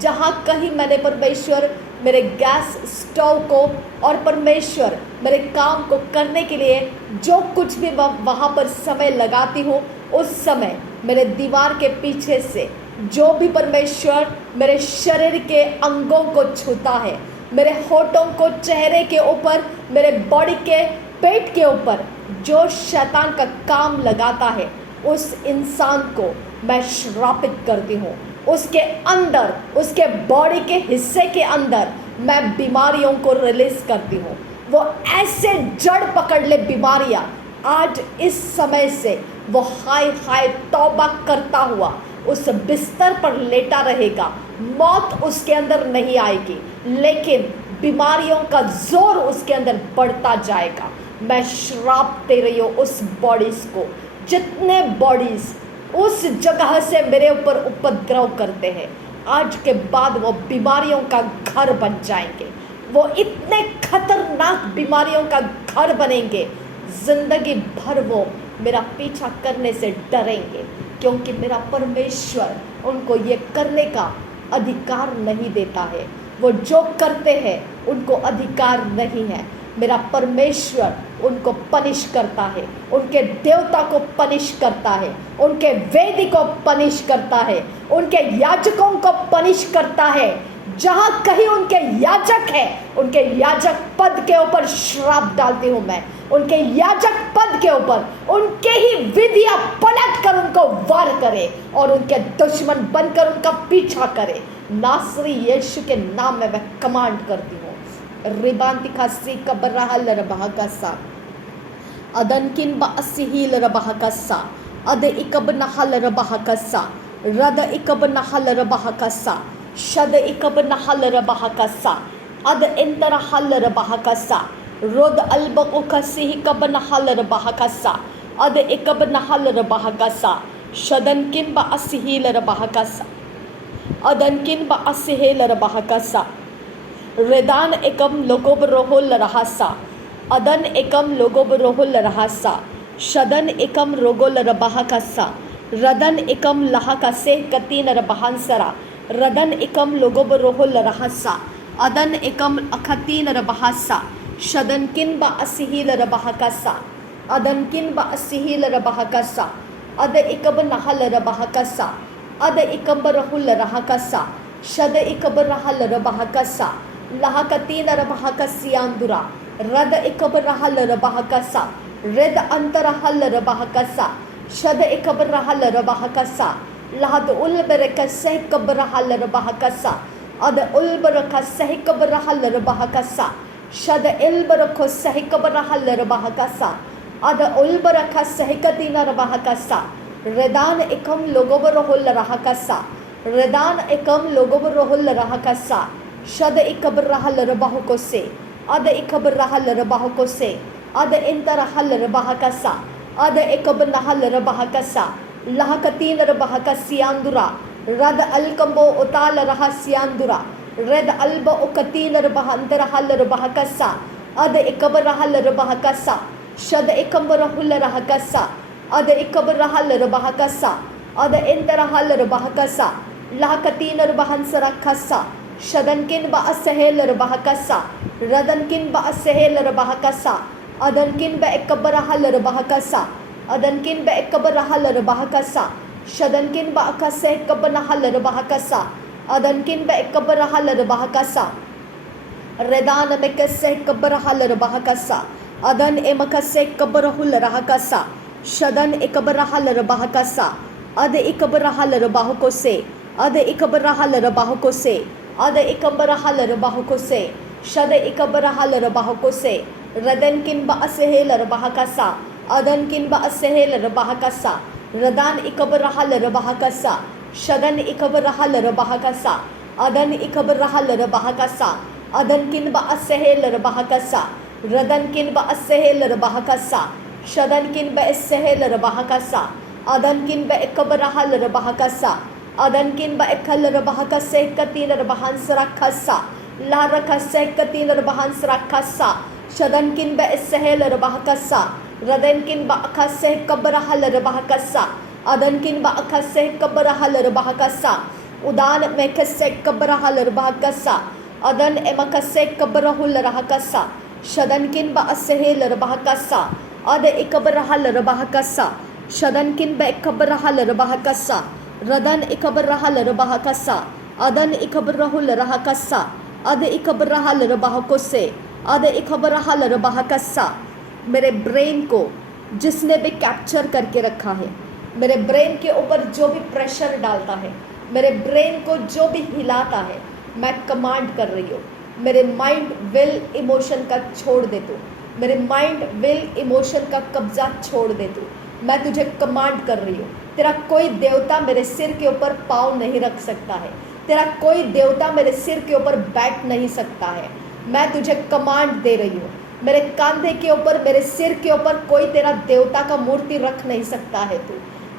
जहाँ कहीं मैंने परमेश्वर मेरे गैस स्टोव को और परमेश्वर मेरे काम को करने के लिए जो कुछ भी वहाँ पर समय लगाती हूँ, उस समय मेरे दीवार के पीछे से जो भी परमेश्वर मेरे शरीर के अंगों को छूता है, मेरे होठों को, चेहरे के ऊपर, मेरे बॉडी के पेट के ऊपर जो शैतान का काम लगाता है, उस इंसान को मैं श्रापित करती हूँ। उसके अंदर, उसके बॉडी के हिस्से के अंदर मैं बीमारियों को रिलीज करती हूँ। वो ऐसे जड़ पकड़ ले बीमारियाँ, आज इस समय से वो हाय हाय तौबा करता हुआ उस बिस्तर पर लेटा रहेगा। मौत उसके अंदर नहीं आएगी, लेकिन बीमारियों का जोर उसके अंदर बढ़ता जाएगा। मैं श्राप दे रही हूँ उस बॉडीज को, जितने बॉडीज उस जगह से मेरे ऊपर उपद्रव करते हैं, आज के बाद वो बीमारियों का घर बन जाएंगे। वो इतने खतरनाक बीमारियों का घर बनेंगे, जिंदगी भर वो मेरा पीछा करने से डरेंगे, क्योंकि मेरा परमेश्वर उनको ये करने का अधिकार नहीं देता है। वो जो करते हैं उनको अधिकार नहीं है। मेरा परमेश्वर उनको पनिश करता है, उनके देवता को पनिश करता है, उनके वेदी को पनिश करता है, उनके याजकों को पनिश करता है। जहाँ कहीं उनके याजक है, उनके याजक पद के ऊपर श्राप डालती हूँ मैं। उनके याजक पद के ऊपर उनके ही विधियाँ पलट कर उनको वार करे और उनके दुश्मन बनकर उनका पीछा करे। नासरी यीशु के नाम में मैं कमांड करती हूँ। रिबांतिका सी कबरहा लरबहकसा अदनकिन बासिही लरबहकसा अद इकब नहल रबहकसा रद इकब नहल रबहकसा शद इकब नहल रबहकसा अद इंतर हल रबहकसा रोद अल्ब उकसी कब नहल रबहकसा अद इकब नहल रबहकसा शदनकिन बासिही लरबहकसा अदनकिन बासिही लरबहकसा रेदान एकम लोगोब रोहुल रहसा अदन एकम लोगोब रोहुल रहसा शदन एकम रोगोल रबहकसा रदन एकम लहकसे कतीन रबहंसरा रदन एकम लोगोब रोहुल रहसा अदन एकम अखतीन रबहसा शदनकिन बासिही लरबहकसा अदनकिन बासिही लरबहकसा अद एकब नहल रबहकसा अद एकब रोहुल रहकसा शद एकब रहल रबहकसा लहकतीन रबहकसियांदुरा रद एकब रहल रबहकसा रेद अंतर हल रबहकसा शद एकब रहल रबहकसा लहद उल्बरक सहकब रहल रबहकसा अद उल्बरक सहकब रहल रबहकसा शद इल्बरक सहकब रहल रबहकसा अद उल्बरक सहकतीन रबहकसा रेदान एकम लोगोब रोहुल रहकसा रेदान एकम लोगोब रोहुल रहकसा शद इकब रहल रबहको से अद इकब रहल रबहको से अद इंतर हल रबहकसा अद इकब नहल रबहकसा लहकतीन रबहकसियांदुरा रद अलकम्बो उताल रहसियांदुरा रेद अल्ब उकतीन रबहंतर हल रबहकसा अद इकब रहल रबहकसा शद इकब रहुल रहकसा अद इकब रहल रबहकसा अद इंतर हल रबहकसा लहकतीन रबहंसरा खसा शदनकिन बासहेल रबहकसा रदनकिन बासहेल रबहकसा अदनकिन बकबर हल रबहकसा अदनकिन बकबर हल रबहकसा शदनकिन बाकसे कबन हल रबहकसा अदनकिन बकबर हल रबहकसा रेदान में कसे कबर हल रबहकसा अदन एमकसे कबर हुल रहकसा शदन एकबर हल रबहकसा अद इकबर हल रबहको से अद इकबर हल रबहको से अद इकबर हल रबहको से शद इकबर हल रबहको से रदनकिन बासहेल रबहकसा अदनकिन बासहेल रबहकसा रदान इकबर हल रबहकसा शदन इकबर हल रबहकसा अदन इकबर हल रबहकसा अदनकिन बासहेल रबहकसा रदनकिन बासहेल रबहकसा शदनकिन बासहेल रबहकसा अदनकिन बकबर हल रबहकसा अदनकिन बकल रबहकसे कतीन रबहंसरा खसा लहरकसे कतीन रबहंसरा खसा शदनकिन बसहेल रबहकसा रदनकिन बखसे कबर हल रबहकसा अदनकिन बखसे कबर हल रबहकसा उदान में खसे कबर हल रबहकसा अदन एमकसे कबरहुल रहकसा शदन किन ब असहेल रबहकसा अद इकबरहल रबहकसा शदन किन ब इकबरहल रबहकसा रदन इकबरहल रबहकसा अदन इकबरहुल रहकसा अद इकबरहल रबहकोसे अद इकबरहल रबहकसा। मेरे ब्रेन को जिसने भी कैप्चर करके रखा है, मेरे ब्रेन के ऊपर जो भी प्रेशर डालता है, मेरे ब्रेन को जो भी हिलाता है, मैं कमांड कर रही हूँ, मेरे माइंड विल इमोशन का छोड़ दे तू, मेरे माइंड विल इमोशन का कब्जा छोड़ दे तू। मैं तुझे कमांड कर रही हूँ, तेरा कोई देवता मेरे सिर के ऊपर पाँव नहीं रख सकता है, तेरा कोई देवता मेरे सिर के ऊपर बैठ नहीं सकता है। मैं तुझे कमांड दे रही हूँ, मेरे कंधे के ऊपर, मेरे सिर के ऊपर कोई तेरा देवता का मूर्ति रख नहीं सकता है तू।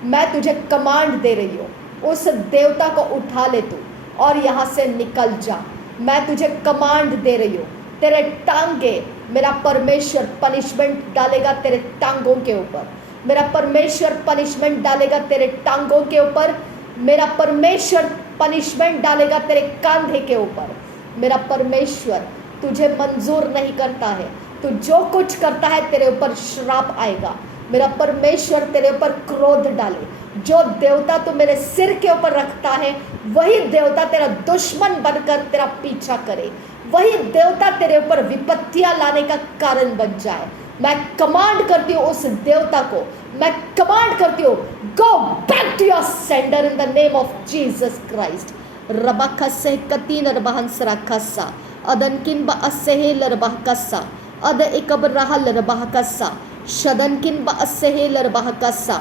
मैं तुझे कमांड दे रही हूँ, उस देवता को उठा ले तू और यहाँ से निकल जा। मैं तुझे कमांड दे रही हूँ, तेरे टांगे, मेरा परमेश्वर पनिशमेंट डालेगा तेरे टांगों के ऊपर, मेरा परमेश्वर पनिशमेंट डालेगा तेरे टांगों के ऊपर, मेरा परमेश्वर पनिशमेंट डालेगा तेरे कंधे के ऊपर। मेरा परमेश्वर तुझे मंजूर नहीं करता है, तू जो कुछ करता है तेरे ऊपर श्राप आएगा। मेरा परमेश्वर तेरे ऊपर क्रोध डाले, जो देवता तू मेरे सिर के ऊपर रखता है वही देवता तेरा दुश्मन बनकर तेरा पीछा करे, वही देवता तेरे ऊपर विपत्तियां लाने का कारण बन जाए। मैं कमांड करती हूँ उस देवता को, मैं कमांड करती हूँ, go back to your sender in the name of Jesus Christ. रबखसे कतीन रबहंसरा खसा अदनकिन ब असहेल रबहकसा अद इकबरहल रबहकसा शदनकिन ब असहेल रबहकसा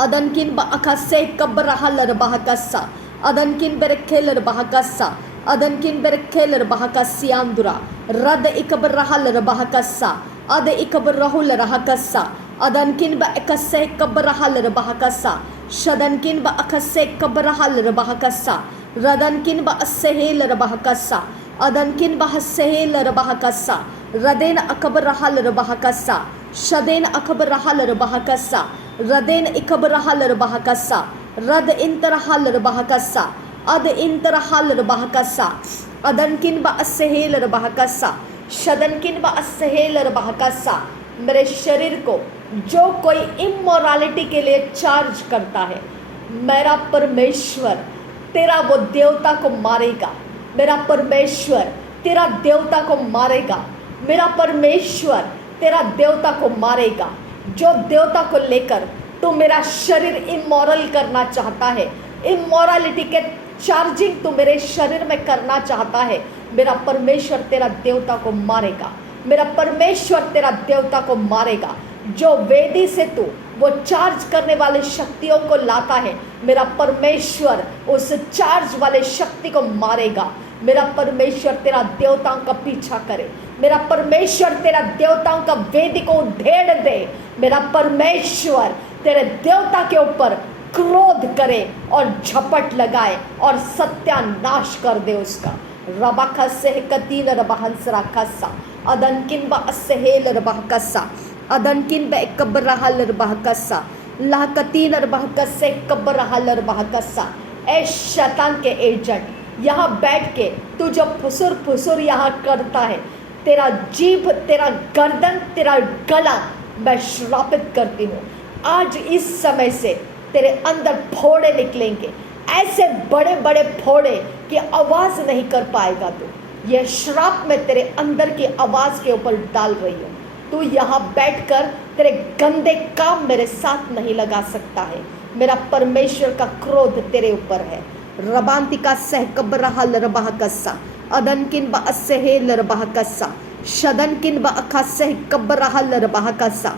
अदनकिन ब अखसे कबरहल रबहकसा अदनकिन बरखेल रबहकसा अदनकिन बरखेल रबहकसियांदुरा रद इकबरहल रबहकसा अद इकबरहुल रहकसा अदनकिन ब अखसे कबरहल रबहकसा शदनकिन ब अखसे कबरहल रबहकसा रदनकिन ब असहेल रबहकसा अदनकिन ब हसहेल रबहकसा रदेन अकबरहल रबहकसा शदेन अकबरहल रबहकसा रदेन इकबरहल रबहकसा रद इंतरहल रबहकसा अद इंतरहल रबहकसा अदनकिन ब असहेल रबहकसा शदनकिन ब असहेल रबहकसा। मेरे शरीर को जो कोई इमोरालिटी के लिए चार्ज करता है, मेरा परमेश्वर तेरा वो देवता को मारेगा, मेरा परमेश्वर तेरा देवता को मारेगा, मेरा परमेश्वर तेरा देवता को मारेगा। जो देवता को लेकर तू मेरा शरीर इमोरल करना चाहता है, इमोरालिटी के चार्जिंग तू मेरे शरीर में करना चाहता है, मेरा परमेश्वर तेरा देवता को मारेगा, मेरा परमेश्वर तेरा देवता को मारेगा। जो वेदी से तू वो चार्ज करने वाले शक्तियों को लाता है, मेरा परमेश्वर उस चार्ज वाले शक्ति को मारेगा। मेरा परमेश्वर तेरा देवताओं का पीछा करे, मेरा परमेश्वर तेरा देवताओं का वेदी को उधेड़ दे, मेरा परमेश्वर तेरे देवता के ऊपर क्रोध करे और झपट लगाए और सत्यानाश कर दे उसका। रबखसे कतीन रबहंसरा खसा अदनकिन ब असहेल रबहकसा अदनकिन ब इकबरहल रबहकसा लहकतीन रबहकसे कबरहल रबहकसा। ए शैतान के एजेंट, यहाँ बैठ के तू जो फुसुर फुसुर यहाँ करता है, तेरा जीभ, तेरा गर्दन, तेरा गला मैं श्रापित करती हूँ। आज इस समय से तेरे अंदर फोड़े निकलेंगे, ऐसे बड़े बड़े फोड़े कि आवाज़ नहीं कर पाएगा तू। यह श्राप मैं तेरे अंदर की आवाज़ के ऊपर डाल रही हूँ। तू यहाँ बैठकर तेरे गंदे काम मेरे साथ नहीं लगा सकता है। मेरा परमेश्वर का क्रोध तेरे ऊपर है। रबांतिका सहकबरहल रबहकसा अदनकिन ब असहेल रबहकसा शदनकिन ब अखसह कबरहल रबहकसा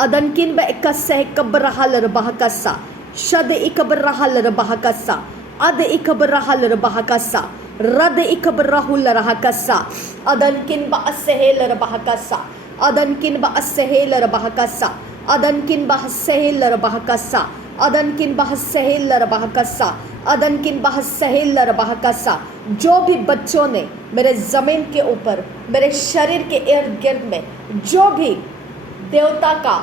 अदनकिन ब इकसह कबरहल रबहकसा शद इकबरहल रबहकसा अद इकबरहल रबहकसा रद इकबरहुल रहकसा अदनकिन ब असहेल रबहकसा अदनकिन ब असहेल रबहकसा अदनकिन ब असहेल रबहकसा अदनकिन ब असहेल रबहकसा अदनकिन ब असहेल रबहकसा। जो भी बच्चों ने मेरे ज़मीन के ऊपर, मेरे शरीर के इर्द गिर्द में जो भी देवता का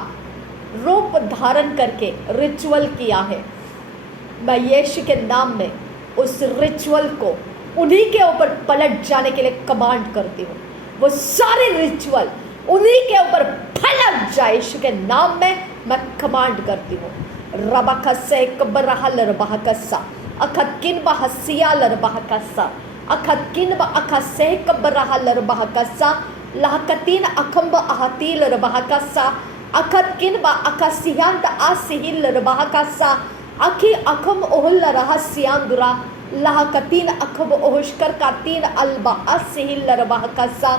रूप धारण करके रिचुअल किया है, मैं यीशु के नाम में उस रिचुअल को उन्हीं के ऊपर पलट जाने के लिए कमांड करती हूँ। वो सारे रिचुअल उन्हीं के ऊपर पलट जाए यीशु के नाम में मैं कमांड करती हूँ। रबकसे कबरहल रबहकसा अखतकिन बहसिया लरबहकसा अखतकिन ब अखसे कबरहल रबहकसा लहकतीन अखंब अहतील रबहकसा अखतकिन ब अखसियांत आसिहिल रबहकसा अखी अखम ओहल रहस्यांदुरा लहकतीन अखब ओहश्कर कातीन अलबा आसिहिल रबहकसा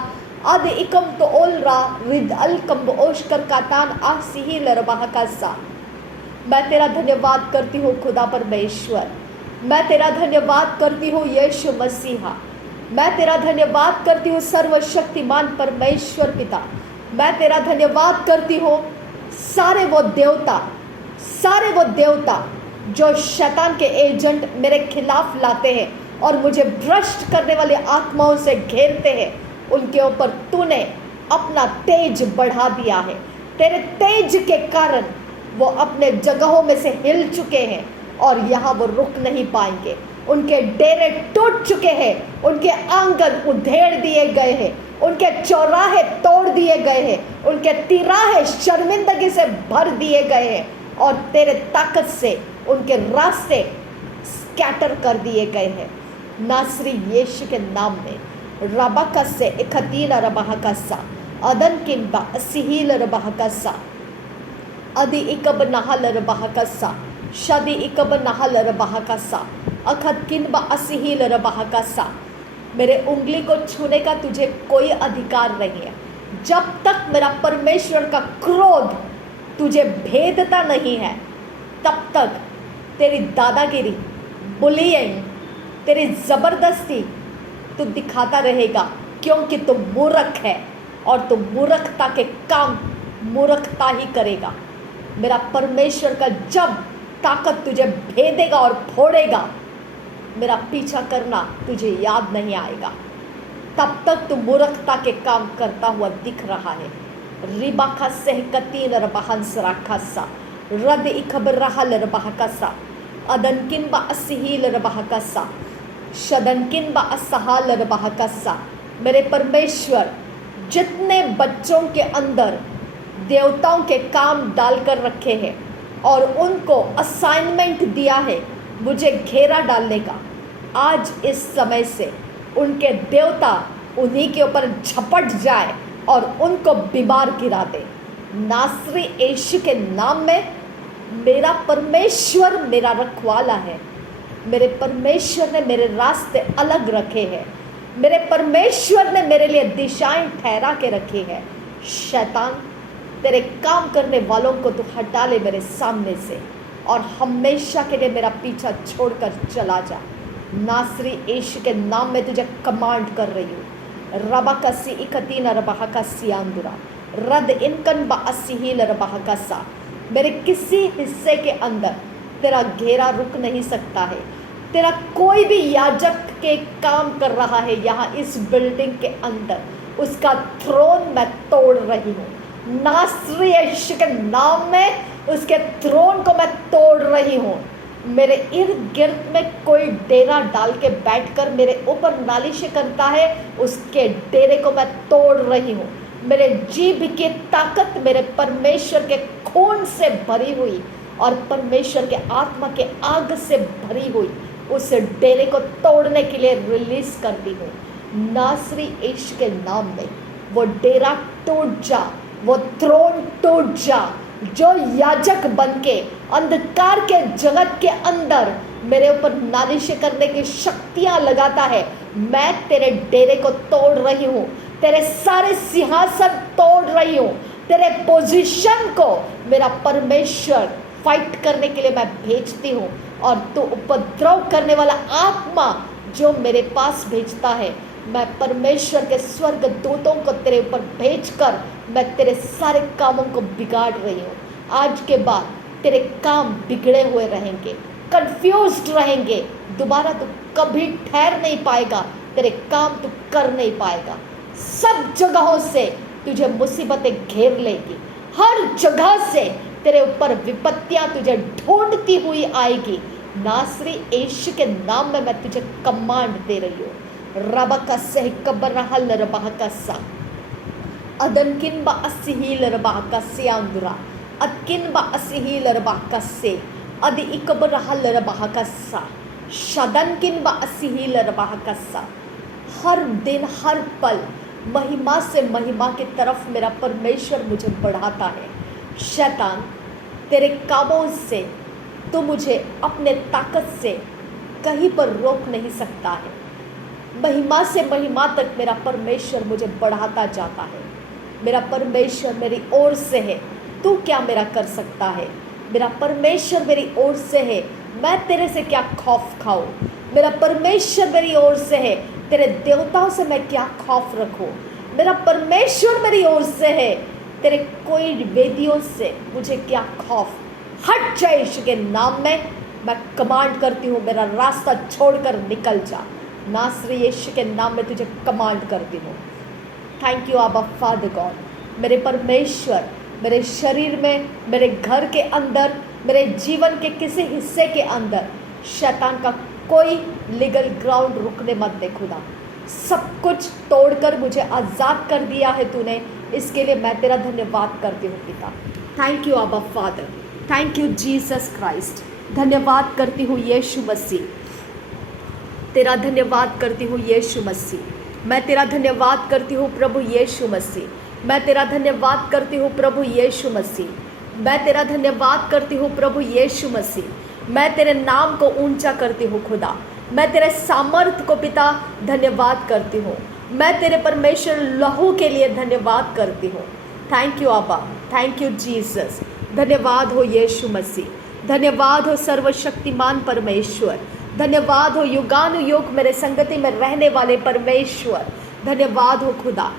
अद इकम तो ओलरा रिद अलकम ओशकर कातान आसिहिल रबहकसा। मैं तेरा धन्यवाद करती हूँ खुदा परमेश्वर, मैं तेरा धन्यवाद करती हूँ यीशु मसीहा, मैं तेरा धन्यवाद करती हूँ सर्वशक्तिमान परमेश्वर पिता, मैं तेरा धन्यवाद करती हूँ सारे वो देवता जो शैतान के एजेंट मेरे खिलाफ लाते हैं और मुझे भ्रष्ट करने वाली आत्माओं से घेरते हैं, उनके ऊपर तूने अपना तेज बढ़ा दिया है। तेरे तेज के कारण वो अपने जगहों में से हिल चुके हैं और यहाँ वो रुक नहीं पाएंगे। उनके डेरे टूट चुके हैं, उनके आंगन उधेड़ दिए गए हैं, उनके चौराहे तोड़ दिए गए हैं, उनके तिराहे शर्मिंदगी से भर दिए गए हैं और तेरे ताकत से उनके रास्ते स्कैटर कर दिए गए हैं। नासरी यीशु के नाम में रबकसे इखतीन रबहकसा अदनकिन बा असिहिल रबहकसा अदि इकब नहल रबहकसा शदि इकब नहल रबहकसा अखतकिन बा असिहिल रबहकसा। मेरे उंगली को छूने का तुझे कोई अधिकार नहीं है। जब तक मेरा परमेश्वर का क्रोध तुझे भेदता नहीं है तब तक तेरी दादागिरी, बुलियिंग, तेरी ज़बरदस्ती तू दिखाता रहेगा, क्योंकि तू मूर्ख है और तू मूर्खता के काम मूर्खता ही करेगा। मेरा परमेश्वर का जब ताकत तुझे भेदेगा और फोड़ेगा, मेरा पीछा करना तुझे याद नहीं आएगा। तब तक तू मूर्खता के काम करता हुआ दिख रहा है। रिबाखा सहकतीन रबहंस राखसा रद इखबर रहल रबहकसा अदनकिन बा असिहिल रबहकसा शदनकिन बा असहाल रबहकसा। मेरे परमेश्वर, जितने बच्चों के अंदर देवताओं के काम डालकर रखे हैं और उनको असाइनमेंट दिया है मुझे घेरा डालने का, आज इस समय से उनके देवता उन्हीं के ऊपर झपट जाए और उनको बीमार गिरा दे। नासरी यीशु के नाम में मेरा परमेश्वर मेरा रखवाला है। मेरे परमेश्वर ने मेरे रास्ते अलग रखे हैं। मेरे परमेश्वर ने मेरे लिए दिशाएं ठहरा के रखी है। शैतान, तेरे काम करने वालों को तू हटा ले मेरे सामने से और हमेशा के लिए मेरा पीछा छोड़कर चला जा। नासरी यीशु के नाम में तुझे कमांड कर रही हूँ। रबकसी इकतीन रबहकसी आंदुरा रद इनकन बअसिहिल रबहकसा। मेरे किसी हिस्से के अंदर तेरा घेरा रुक नहीं सकता है। तेरा कोई भी याजक के काम कर रहा है यहाँ इस बिल्डिंग के अंदर, उसका थ्रोन मैं तोड़ रही हूँ। नासरी यीशु के नाम में उसके थ्रोन को मैं तोड़ रही हूँ। मेरे इर्द गिर्द में कोई डेरा डाल के बैठकर मेरे ऊपर नालिश करता है, उसके डेरे को मैं तोड़ रही हूँ। मेरे जीभ की ताकत मेरे परमेश्वर के खून से भरी हुई और परमेश्वर के आत्मा के आग से भरी हुई उस डेरे को तोड़ने के लिए रिलीज करती हूँ। नासरी यीशु के नाम में वो डेरा टूट जा, वो थ्रोन टूट जा। जो याजक बनके अंधकार के जगत के अंदर मेरे ऊपर नालिश करने की शक्तियाँ लगाता है, मैं तेरे डेरे को तोड़ रही हूँ, तेरे सारे सिंहासन तोड़ रही हूँ, तेरे पोजीशन को मेरा परमेश्वर फाइट करने के लिए मैं भेजती हूँ। और तू उपद्रव करने वाला आत्मा जो मेरे पास भेजता है, मैं परमेश्वर के स्वर्ग दूतों को तेरे ऊपर भेजकर मैं तेरे सारे कामों को बिगाड़ रही हूँ। आज के बाद तेरे काम बिगड़े हुए रहेंगे, कंफ्यूज्ड रहेंगे, दोबारा तू कभी ठहर नहीं पाएगा, तेरे काम तू कर नहीं पाएगा। सब जगहों से तुझे मुसीबतें घेर लेगी, हर जगह से तेरे ऊपर विपत्तियां तुझे ढूंढती हुई आएगी। नासरी यीशु के नाम में मैं तुझे कमांड दे रही हूँ। रबकसे कबरहल रबहकसा अदनकिन बा असिहिल रबहकसे अंदुरा अदकिन बा असिहिल रबहकसे अदि इकबरहल रबहकसा शदनकिन बा असिहिल रबहकसा। हर दिन हर पल महिमा से महिमा की तरफ मेरा परमेश्वर मुझे बढ़ाता है। शैतान तेरे कामों से तो मुझे अपने ताकत से कहीं पर रोक नहीं सकता है। महिमा से महिमा तक मेरा परमेश्वर मुझे बढ़ाता जाता है। मेरा परमेश्वर मेरी ओर से है, तू क्या मेरा कर सकता है। मेरा परमेश्वर मेरी ओर से है, मैं तेरे से क्या खौफ खाऊं। मेरा परमेश्वर मेरी ओर से है, तेरे देवताओं से मैं क्या खौफ रखूं। मेरा परमेश्वर मेरी ओर से है, तेरे कोई वेदियों से मुझे क्या खौफ। हट जा यीशु के नाम में मैं कमांड करती हूँ, मेरा रास्ता छोड़कर निकल जा। नासरी यीशु के नाम में तुझे कमांड करती हूँ। थैंक यू आबा फादर गॉड। मेरे परमेश्वर मेरे शरीर में, मेरे घर के अंदर, मेरे जीवन के किसी हिस्से के अंदर शैतान का कोई लीगल ग्राउंड रुकने मत दे खुदा। सब कुछ तोड़कर मुझे आज़ाद कर दिया है तूने, इसके लिए मैं तेरा धन्यवाद करती हूँ पिता। थैंक यू आबा father, thank you Jesus Christ. धन्यवाद करती हूँ यीशु मसीह, तेरा धन्यवाद करती हूँ यीशु मसीह। मैं तेरा धन्यवाद करती हूँ प्रभु यीशु मसीह। मैं तेरा धन्यवाद करती हूँ प्रभु यीशु मसीह। मैं तेरा धन्यवाद करती हूँ प्रभु यीशु मसीह। मैं तेरे नाम को ऊंचा करती हूँ खुदा। मैं तेरे सामर्थ को पिता धन्यवाद करती हूँ। मैं तेरे परमेश्वर लहू के लिए धन्यवाद करती हूँ। थैंक यू आबा, थैंक यू जीसस। धन्यवाद हो यीशु मसीह। धन्यवाद हो सर्वशक्तिमान परमेश्वर। धन्यवाद हो युगानुयुग मेरे संगति में रहने वाले परमेश्वर। धन्यवाद हो खुदा,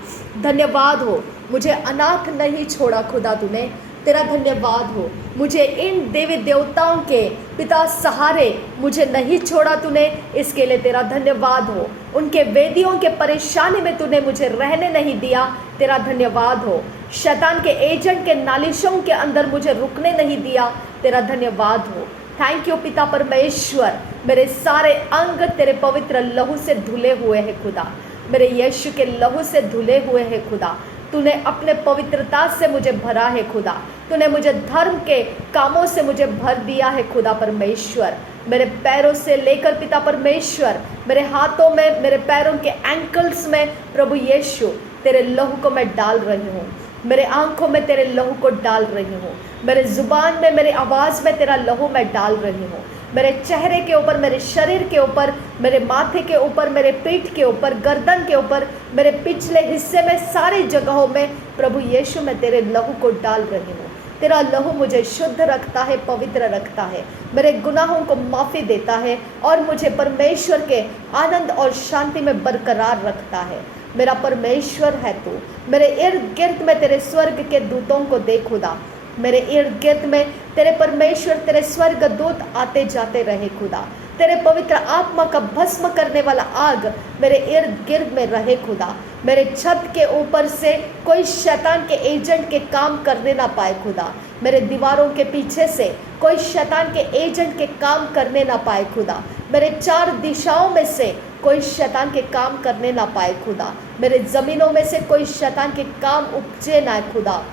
धन्यवाद हो। मुझे अनाथ नहीं छोड़ा खुदा तूने, तेरा धन्यवाद हो। मुझे इन देवी देवताओं के पिता सहारे मुझे नहीं छोड़ा तूने, इसके लिए तेरा धन्यवाद हो। उनके वेदियों के परेशानी में तूने मुझे रहने नहीं दिया, तेरा धन्यवाद हो। शैतान के एजेंट के नालिशों के अंदर मुझे रुकने नहीं दिया, तेरा धन्यवाद हो। थैंक यू पिता परमेश्वर। मेरे सारे अंग तेरे पवित्र लहू से धुले हुए हैं खुदा, मेरे यीशु के लहू से धुले हुए हैं खुदा। तूने अपने पवित्रता से मुझे भरा है खुदा। तूने मुझे धर्म के कामों से मुझे भर दिया है खुदा परमेश्वर। मेरे पैरों से लेकर पिता परमेश्वर, मेरे हाथों में, मेरे पैरों के एंकल्स में प्रभु यीशु तेरे लहू को मैं डाल रही हूँ। मेरे आंखों में तेरे लहू को डाल रही हूँ। मेरे जुबान में, मेरे आवाज़ में तेरा लहू मैं डाल रही हूँ। मेरे चेहरे के ऊपर, मेरे शरीर के ऊपर, मेरे माथे के ऊपर, मेरे पीठ के ऊपर, गर्दन के ऊपर, मेरे पिछले हिस्से में, सारी जगहों में प्रभु यीशु मैं तेरे लहू को डाल रही हूँ। तेरा लहू मुझे शुद्ध रखता है, पवित्र रखता है, मेरे गुनाहों को माफ़ी देता है और मुझे परमेश्वर के आनंद और शांति में बरकरार रखता है। मेरा परमेश्वर है तू। मेरे इर्द गिर्द में तेरे स्वर्ग के दूतों को देख खुदा। मेरे इर्द गिर्द में तेरे परमेश्वर, तेरे स्वर्ग दूत आते जाते रहे खुदा। तेरे पवित्र आत्मा का भस्म करने वाला आग मेरे इर्द गिर्द में रहे खुदा। मेरे छत के ऊपर से कोई शैतान के एजेंट के काम करने ना पाए खुदा। मेरे दीवारों के पीछे से कोई शैतान के एजेंट के काम करने ना पाए खुदा। मेरे चार दिशाओं में से कोई शैतान के काम करने ना पाए खुदा। मेरे ज़मीनों में से कोई शैतान के काम उपजे ना खुदा।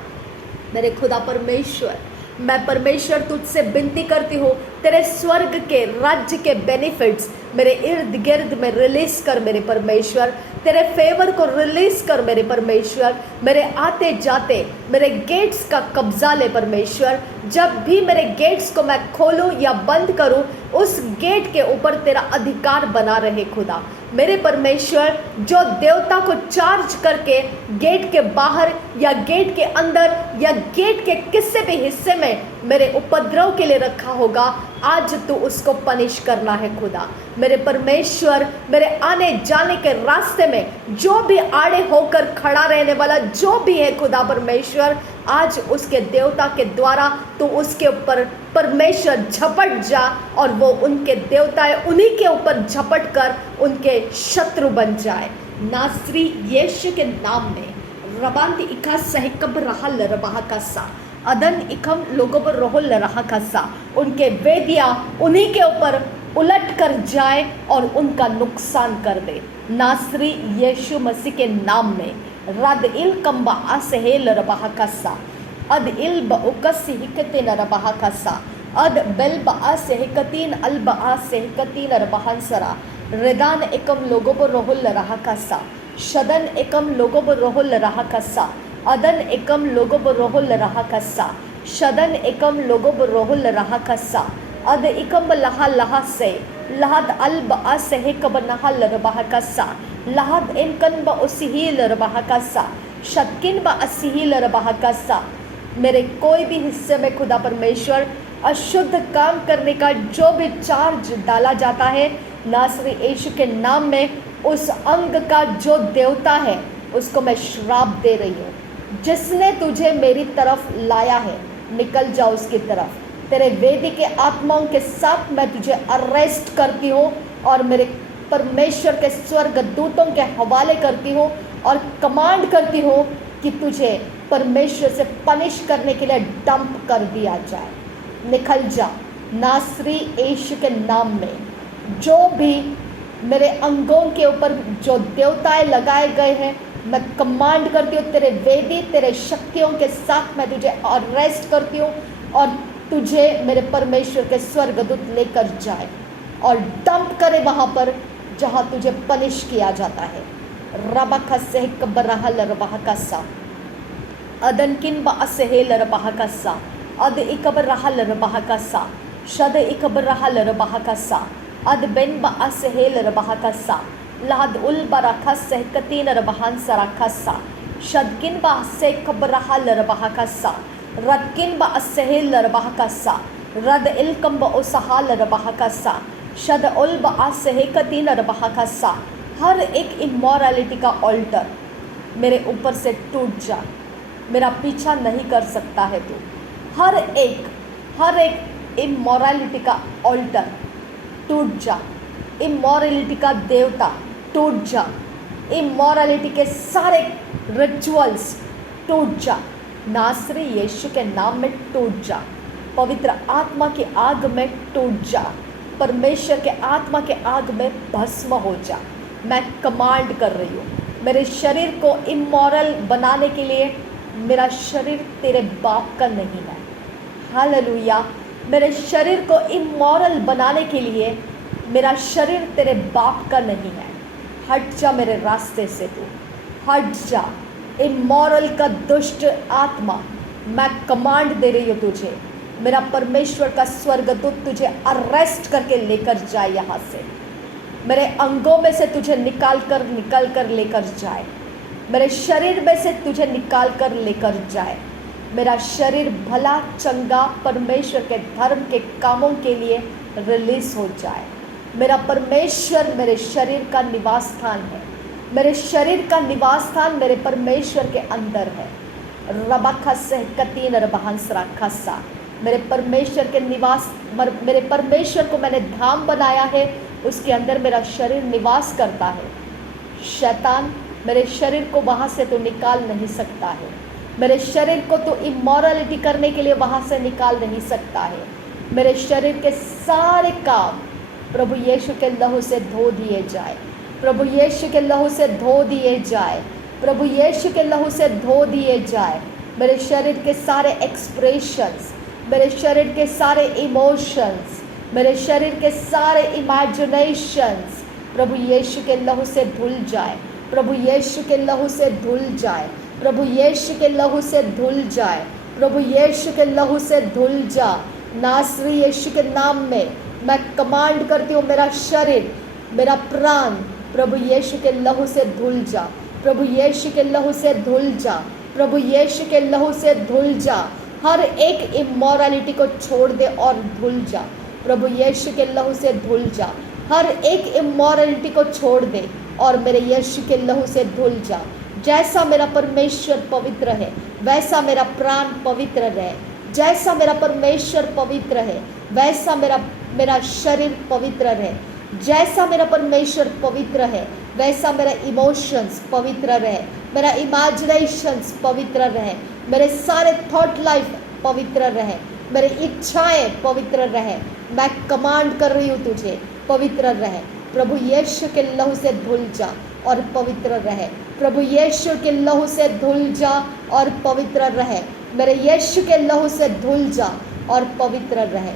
मेरे खुदा परमेश्वर, मैं परमेश्वर तुझसे विनती करती हूँ, तेरे स्वर्ग के राज्य के बेनिफिट्स मेरे इर्द गिर्द में रिलीज कर मेरे परमेश्वर। तेरे फेवर को रिलीज कर मेरे परमेश्वर। मेरे आते जाते मेरे गेट्स का कब्जा ले परमेश्वर। जब भी मेरे गेट्स को मैं खोलूँ या बंद करूँ, उस गेट के ऊपर तेरा अधिकार बना रहे खुदा। मेरे परमेश्वर, जो देवता को चार्ज करके गेट के बाहर या गेट के अंदर या गेट के किसी भी हिस्से में मेरे उपद्रव के लिए रखा होगा, आज तू उसको पनिश करना है खुदा। मेरे परमेश्वर, मेरे आने जाने के रास्ते में जो भी आड़े होकर खड़ा रहने वाला जो भी है खुदा परमेश्वर, आज उसके देवता के द्वारा तो उसके ऊपर परमेश्वर झपट जा और वो उनके देवता है उन्हीं के ऊपर झपट कर उनके शत्रु बन जाए। नासरी यीशु के नाम में रबांती इका सहकब रहल रबाह का सा अदन इकम लोगों पर रोहुल रहा कसा, उनके वेदियाँ उन्हीं के ऊपर उलट कर जाए और उनका नुकसान कर दे। नासरी यीशु मसीह के नाम में रद इल कम्बा असहेल रबाह कसा, अद इल बउकस हिकते नरबाह कसा, अद बेल बा सेहकतीन अल बा सेहकतीन रबाहंसरा, रेदान एकम लोगों पर रोहुल रहा कसा, शदन एकम लोगों पर रोहुल रहा कसा, अदन एकम लोगों पर रोहुल रहा कसा, शदन एकम लोगों पर रोहुल रहा कसा, अद इकम लहा लहा से लहद अल बा सेहकब नहा लरबाह कसा, लहद इनकन ब उसिही लरबाह कसा, शतकिन ब असिही लरबाह कसा। मेरे कोई भी हिस्से में खुदा परमेश्वर अशुद्ध काम करने का जो भी चार्ज डाला जाता है, नासरी यीशु के नाम में उस अंग का जो देवता है उसको मैं श्राप दे रही हूँ। जिसने तुझे मेरी तरफ लाया है, निकल जा उसकी तरफ। तेरे वेदी के आत्माओं के साथ मैं तुझे अरेस्ट करती हूँ और मेरे परमेश्वर के स्वर्ग दूतों के हवाले करती हूँ और कमांड करती हूँ कि तुझे परमेश्वर से पनिश करने के लिए डंप कर दिया जाए। निकल जा नासरी यीशु के नाम में। जो भी मेरे अंगों के ऊपर जो देवताएं लगाए गए हैं, मैं कमांड करती हूँ तेरे वेदी तेरे शक्तियों के साथ मैं तुझे अरेस्ट करती हूँ और तुझे मेरे परमेश्वर के स्वर्गदूत लेकर जाए और डंप करे वहाँ पर जहाँ तुझे पनिश किया जाता है। रबा से कबरहल रबाह कसा, अदन किन बा असेहेल रबाह कसा, अद इकबर रहल रबाह कसा, शद इकबर रहल रबाह कसा, अद बेन बा असेहेल रबाह कसा, लहद उल बरखा सहकतीन रबाहन सराखसा, शदकिन बा से कबर रहल रबाह कसा, रदकिन बा असेहेल रबाह कसा, रद इलकम बा उसहाल रबाह कसा, शद उल बा असेहकतीन रबाह कसा। हर एक इमोरलिटी का ऑल्टर मेरे ऊपर से टूट जा, मेरा पीछा नहीं कर सकता है तू। हर एक इमोरलिटी का ऑल्टर टूट जा, इमोरलिटी का देवता टूट जा, इमोरलिटी के सारे रिचुअल्स टूट जा, नासरी यीशु के नाम में टूट जा, पवित्र आत्मा की आग में टूट जा, परमेश्वर के आत्मा के आग में भस्म हो जा। मैं कमांड कर रही हूँ मेरे शरीर को इमोरल बनाने के लिए। मेरा शरीर तेरे बाप का नहीं है। हालेलुया। मेरे शरीर को इमोरल बनाने के लिए मेरा शरीर तेरे बाप का नहीं है। हट जा मेरे रास्ते से, तू हट जा। इमोरल का दुष्ट आत्मा, मैं कमांड दे रही हूँ तुझे, मेरा परमेश्वर का स्वर्गदूत तुझे अरेस्ट करके लेकर जाए यहाँ से। मेरे अंगों में से तुझे निकाल कर लेकर जाए, मेरे शरीर में से तुझे निकाल कर लेकर जाए। मेरा शरीर भला चंगा परमेश्वर के धर्म के कामों के लिए रिलीज हो जाए। मेरा परमेश्वर मेरे शरीर का निवास स्थान है। मेरे शरीर का निवास स्थान मेरे परमेश्वर के अंदर है। रबा से कतीन रबहंसरा खसा। मेरे परमेश्वर के निवास, मेरे परमेश्वर को मैंने धाम बनाया है, उसके अंदर मेरा शरीर निवास करता है। शैतान मेरे शरीर को वहाँ से तो निकाल नहीं सकता है। मेरे शरीर को तो इमोरलिटी करने के लिए वहाँ से निकाल नहीं सकता है। मेरे शरीर के सारे काम प्रभु यीशु के लहू से धो दिए जाए। प्रभु यीशु के लहू से धो दिए जाए। प्रभु यीशु के लहू से धो दिए जाए। मेरे शरीर के सारे एक्सप्रेशंस, मेरे शरीर के सारे इमोशंस, मेरे शरीर के सारे इमेजिनेशंस प्रभु यीशु के लहू से धुल जाए। प्रभु यीशु के लहू से धुल जाए। प्रभु यीशु के लहू से धुल जाए। प्रभु यीशु के लहू से धुल जा। नासरी यीशु के नाम में मैं कमांड करती हूँ, मेरा शरीर, मेरा प्राण प्रभु यीशु के लहू से धुल जा। प्रभु यीशु के लहू से धुल जा। प्रभु यीशु के लहू से धुल जा। हर एक इमोरलिटी को छोड़ दे और धुल जा। प्रभु यीशु के लहू से धुल जा। हर एक इमोरलिटी को छोड़ दे और मेरे यीशु के लहू से धुल जा। जैसा मेरा परमेश्वर पवित्र है वैसा मेरा प्राण पवित्र रहे। जैसा मेरा परमेश्वर पवित्र है वैसा मेरा शरीर पवित्र रहे। जैसा मेरा परमेश्वर पवित्र है वैसा मेरा इमोशंस पवित्र रहे। मेरा इमेजिनेशंस पवित्र रहे। मेरे सारे थॉट लाइफ पवित्र रहे, मेरी इच्छाएं पवित्र रहे। मैं कमांड कर रही हूँ तुझे, पवित्र रहे। प्रभु यीशु के लहू से धुल जा और पवित्र रहे। प्रभु यीशु के लहू से धुल जा और पवित्र रहे। मेरे यीशु के लहू से धुल जा और पवित्र रहे।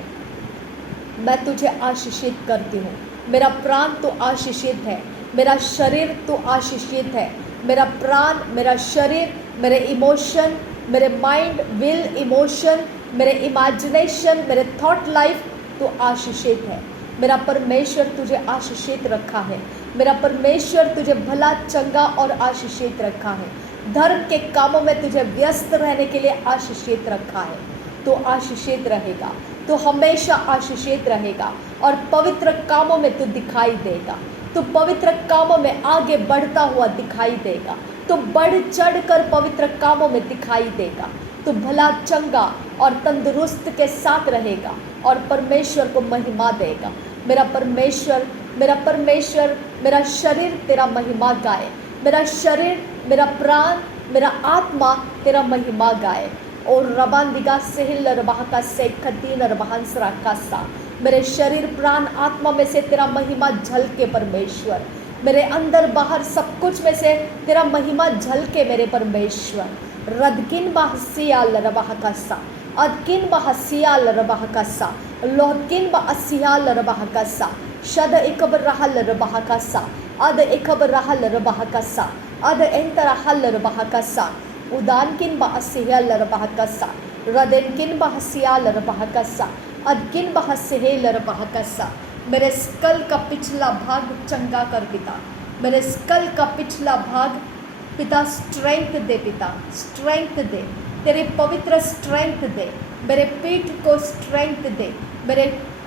मैं तुझे आशीषित करती हूँ। मेरा प्राण तो आशीषित है, मेरा शरीर तो आशीषित है। मेरा प्राण, मेरा शरीर, मेरे इमोशन, मेरे माइंड, विल, इमोशन, मेरे इमेजिनेशन, मेरे थॉट लाइफ तो आशीषित है। मेरा परमेश्वर तुझे आशीषित रखा है। मेरा परमेश्वर तुझे भला, चंगा और आशीषित रखा है। धर्म के कामों में तुझे व्यस्त रहने के लिए आशीषित रखा है। तो आशीषित रहेगा, तो हमेशा आशीषित रहेगा और पवित्र कामों में तू दिखाई देगा। तो पवित्र कामों में आगे बढ़ता हुआ दिखाई देगा। तो बढ़ चढ़ कर पवित्र कामों में दिखाई देगा। तो भला, चंगा और तंदुरुस्त के साथ रहेगा और परमेश्वर को महिमा देगा। मेरा परमेश्वर, मेरा परमेश्वर, मेरा शरीर तेरा महिमा गाए। मेरा शरीर, मेरा प्राण, मेरा आत्मा तेरा महिमा गाए। और रबांदिगा सेहिल रबाका से खतीन रबहंस राकासा, मेरे शरीर, प्राण, आत्मा में से तेरा महिमा झलके परमेश्वर। मेरे अंदर बाहर सब कुछ में से तेरा महिमा झलके मेरे परमेश्वर। रदकिन बहसियाल रबाहकासा, अदकिन बहसियाल रबाहकासा, लोहकिन बहसियाल रबाहकासा, शद इकबर रहल रबाहकासा, अद इकबर रहल रबाहकासा, अद एंतरहल रबाहकासा, उदानकिन बहसियाल रबाहकासा, रदेनकिन बहसियाल रबाहकासा, अदकिन बहसियाल रबाहकासा। मेरे स्कल का पिछला भाग चंगा कर पिता। मेरे स्कल का पिछला भाग पिता स्ट्रेंथ दे। पिता स्ट्रेंथ दे, तेरे पवित्र स्ट्रेंथ दे। मेरे पीठ को स्ट्रेंथ दे। मेरे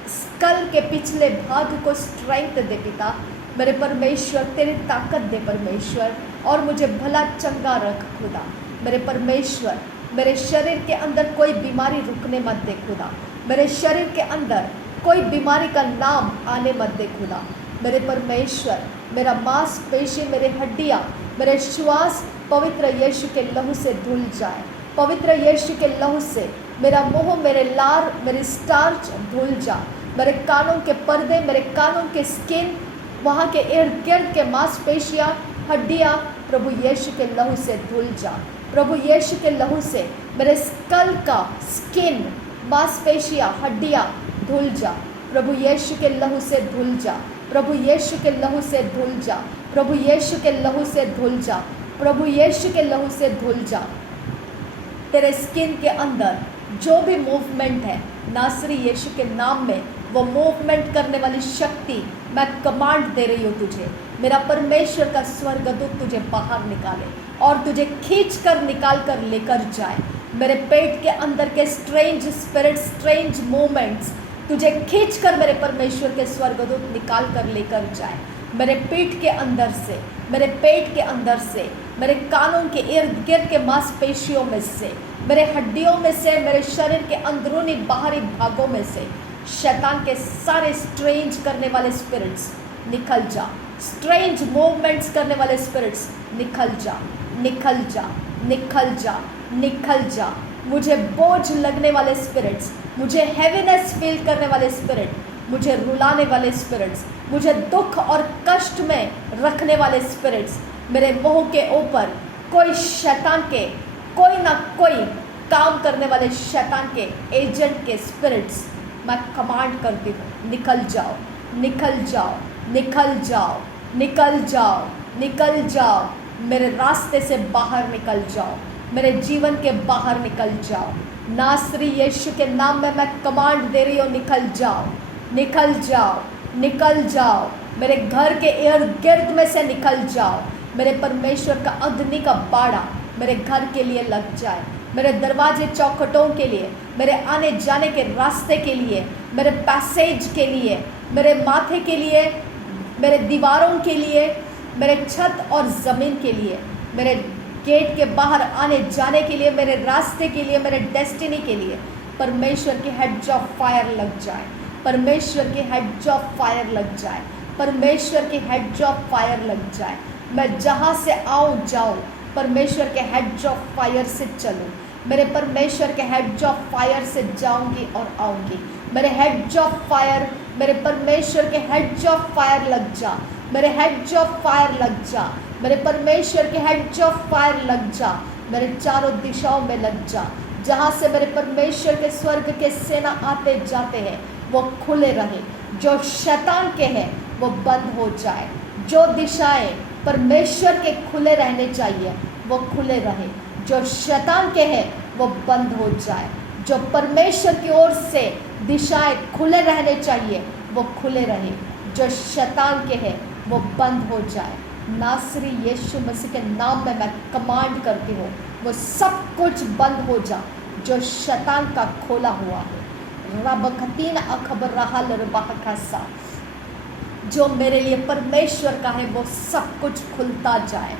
स्कल के पिछले भाग को स्ट्रेंथ दे पिता। मेरे परमेश्वर तेरी ताकत दे परमेश्वर, और मुझे भला, चंगा रख खुदा। मेरे परमेश्वर, मेरे शरीर के अंदर कोई बीमारी रुकने मत दे खुदा। मेरे शरीर के अंदर कोई बीमारी का नाम आने मत दे खुदा। मेरे परमेश्वर, मेरा मांस पेशी, मेरे हड्डियाँ, मेरे श्वास पवित्र यीशु के लहू से धुल जाए। पवित्र यीशु के लहू से मेरा मुंह, मेरे लार, मेरी स्टार्च धुल जा। मेरे कानों के पर्दे, मेरे कानों के स्किन, वहाँ के इर्द गिर्द के मांसपेशियाँ, हड्डियाँ प्रभु यीशु के लहू से धुल जा। प्रभु यीशु के लहू से मेरे स्कल का स्किन, मांसपेशियाँ, हड्डियाँ धुल जा। प्रभु यीशु के लहू से धुल जा। प्रभु यीशु के लहू से धुल जा। प्रभु यीशु के लहू से धुल जा। प्रभु यीशु के लहू से धुल जा। तेरे स्किन के अंदर जो भी मूवमेंट है, नासरी यीशु के नाम में वो मूवमेंट करने वाली शक्ति मैं कमांड दे रही हूँ तुझे। मेरा परमेश्वर का स्वर्गदूत तुझे बाहर निकाले और तुझे खींच कर निकाल कर लेकर जाए। मेरे पेट के अंदर के स्ट्रेंज स्पिरिट, स्ट्रेंज मूवमेंट्स तुझे खींच कर मेरे परमेश्वर के स्वर्गदूत निकाल कर लेकर जाए। मेरे पीठ के अंदर से, मेरे पेट के अंदर से, मेरे कानों के इर्द गिर्द के मांसपेशियों में से, मेरे हड्डियों में से, मेरे शरीर के अंदरूनी बाहरी भागों में से शैतान के सारे स्ट्रेंज करने वाले स्पिरिट्स निकल जा। स्ट्रेंज मूवमेंट्स करने वाले स्पिरिट्स निकल जा, निकल जा, निकल जा, निकल जा। मुझे बोझ लगने वाले स्पिरिट्स, मुझे हैवीनेस फील करने वाले स्पिरिट, मुझे रुलाने वाले स्पिरिट्स, मुझे दुख और कष्ट में रखने वाले स्पिरिट्स, मेरे मुंह के ऊपर कोई शैतान के, कोई ना कोई काम करने वाले शैतान के एजेंट के स्पिरिट्स मैं कमांड करती हूँ, निकल जाओ, निकल जाओ, निकल जाओ, निकल जाओ, निकल जाओ। मेरे रास्ते से बाहर निकल जाओ, मेरे जीवन के बाहर निकल जाओ। नासरी यीशु के नाम में मैं कमांड दे रही हूँ, निकल जाओ, निकल जाओ, निकल जाओ। मेरे घर के इर्द गिर्द में से निकल जाओ। मेरे परमेश्वर का अग्नि का बाड़ा मेरे घर के लिए लग जाए। मेरे दरवाजे चौखटों के लिए, मेरे आने जाने के रास्ते के लिए, मेरे पैसेज के लिए, मेरे माथे के लिए, मेरे दीवारों के लिए, मेरे छत और ज़मीन के लिए, मेरे गेट के बाहर आने जाने के लिए, मेरे रास्ते के लिए, मेरे डेस्टिनी के लिए परमेश्वर की हेड्स ऑफ फायर लग जाए। परमेश्वर की हेड्स ऑफ फायर लग जाए। परमेश्वर की हेड्स ऑफ फायर लग जाए। मैं जहाँ से आऊँ जाऊँ परमेश्वर के हेड्स ऑफ फायर से चलूँ। मेरे परमेश्वर के हेड्ज ऑफ फायर से जाऊंगी और आऊंगी। मेरे हेड्ज ऑफ फायर, मेरे परमेश्वर के हेड्ज ऑफ फायर लग जा, मेरे हेड्ज ऑफ फायर लग जा, मेरे परमेश्वर के हेड्ज ऑफ फायर लग जा, मेरे चारों दिशाओं में लग जा। जहाँ से मेरे परमेश्वर के स्वर्ग के सेना आते जाते हैं वो खुले रहे। जो शैतान के हैं वो बंद हो जाए। जो दिशाएं परमेश्वर के खुले रहने चाहिए वो खुले रहे। जो शैतान के हैं वो बंद हो जाए। जो परमेश्वर की ओर से दिशाएं खुले रहने चाहिए वो खुले रहे। जो शैतान के हैं वो बंद हो जाए। नासरी यीशु मसीह के नाम में मैं कमांड करती हूँ वो सब कुछ बंद हो जा जो शैतान का खोला हुआ है। रबखतीन अखबर रहा लरबाहकासा, जो मेरे लिए परमेश्वर का है वो सब कुछ खुलता जाए,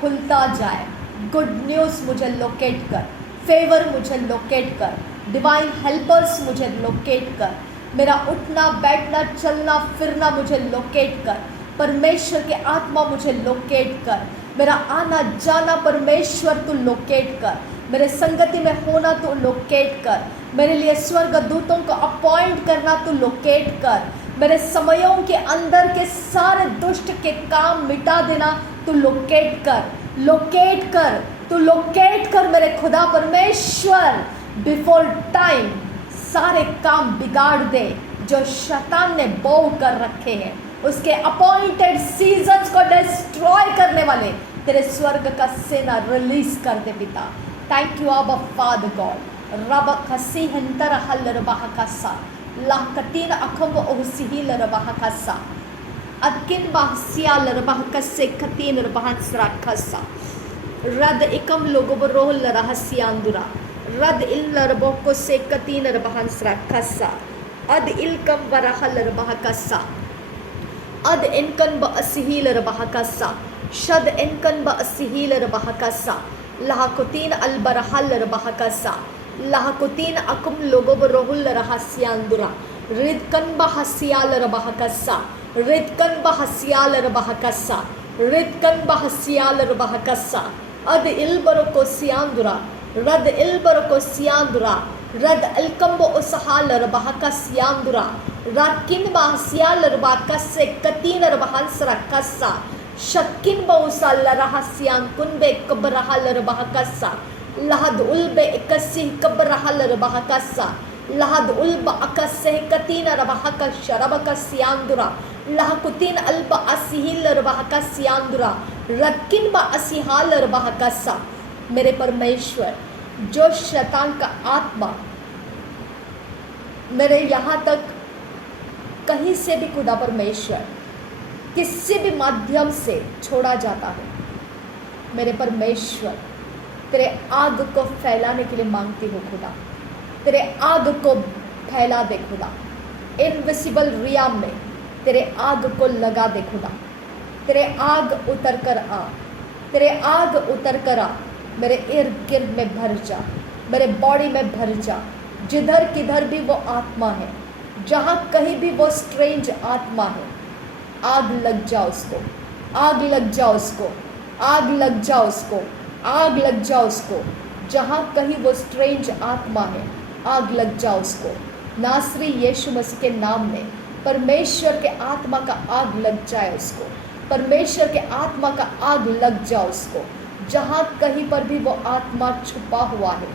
खुलता जाए। गुड न्यूज़ मुझे लोकेट कर, फेवर मुझे लोकेट कर, डिवाइन हेल्पर्स मुझे लोकेट कर, मेरा उठना बैठना चलना फिरना मुझे लोकेट कर, परमेश्वर के आत्मा मुझे लोकेट कर, मेरा आना जाना परमेश्वर तू लोकेट कर, मेरे संगति में होना तू लोकेट कर, मेरे लिए स्वर्ग दूतों को अपॉइंट करना तू लोकेट कर, मेरे समयों के अंदर के सारे दुष्ट के काम मिटा देना तू लोकेट कर, लोकेट कर, तू लोकेट कर मेरे खुदा परमेश्वर। बिफोर टाइम सारे काम बिगाड़ दे जो शैतान ने बो कर रखे हैं, उसके अपॉइंटेड सीजन्स को डिस्ट्रॉय करने वाले तेरे स्वर्ग का सेना रिलीज कर दे पिता। थैंक यू आबा फादर गॉड। रब खसी हंतर हल्लर बहकासा लाकतीन अखम ओहसी लरबहकासा अकिन बहसिया लरबहकसे खतीन लरबहसरा खसा रद एकम लोगो रोह लरहसियांदुरा रद इल लरबको से कतीन लरबहसरा खसा अद इलकम बरह लरबहकसा अद इनकन बअसिही लरबहकसा शद इनकन बअसिही लरबहकसा लहकुतीन अलबरहा लरबहकसा लहकुतीन अकुम लोगो बरोहुल लरहसियांदुरा रिदकन बहसिया लरबहकसा रिदकन बहसिया लरबहकसा रिदकन बहसिया लरबहकसा अद इलबर को सियांदुरा रद इलबर को सियांदुरा रद अलकम्बो उसहा लरबहका सियांदुरा राकिन बहसिया लरबहकसे कतीन लरबहसरा कसा शक्किन बउसा लरहसियां कुनबे कबरहा लरबहकसा लहद उल्बे इकस्सी कबरहा लरबहकसा लहद उल्ब अकस्से कतीन रबहका शरबका सियांदुरा लहकुतीन अल्ब असिही लरबहका सियांदुरा रक्किन बा असिहा लरबहकसा। मेरे परमेश्वर, जो शैतान का आत्मा मेरे यहाँ तक कहीं से भी खुदा परमेश्वर किसी भी माध्यम से छोड़ा जाता है, मेरे परमेश्वर तेरे आग को फैलाने के लिए मांगती हूँ खुदा। तेरे आग को फैला दे खुदा, इनविजिबल रियाम में तेरे आग को लगा दे खुदा। तेरे आग उतर कर आ, तेरे आग उतर कर आ, मेरे इर्द गिर्द में भर जा, मेरे बॉडी में भर जा। जिधर किधर भी वो आत्मा है, जहाँ कहीं भी वो स्ट्रेंज आत्मा है, आग लग जा उसको, आग लग जा उसको, आग लग जा उसको, आग लग जा उसको। जहाँ कहीं वो स्ट्रेंज आत्मा है, आग लग जा उसको। नासरी यीशु मसीह के नाम में परमेश्वर के आत्मा का आग लग जाए उसको, परमेश्वर के आत्मा का आग लग जा उसको। जहाँ कहीं पर भी वो आत्मा छुपा हुआ है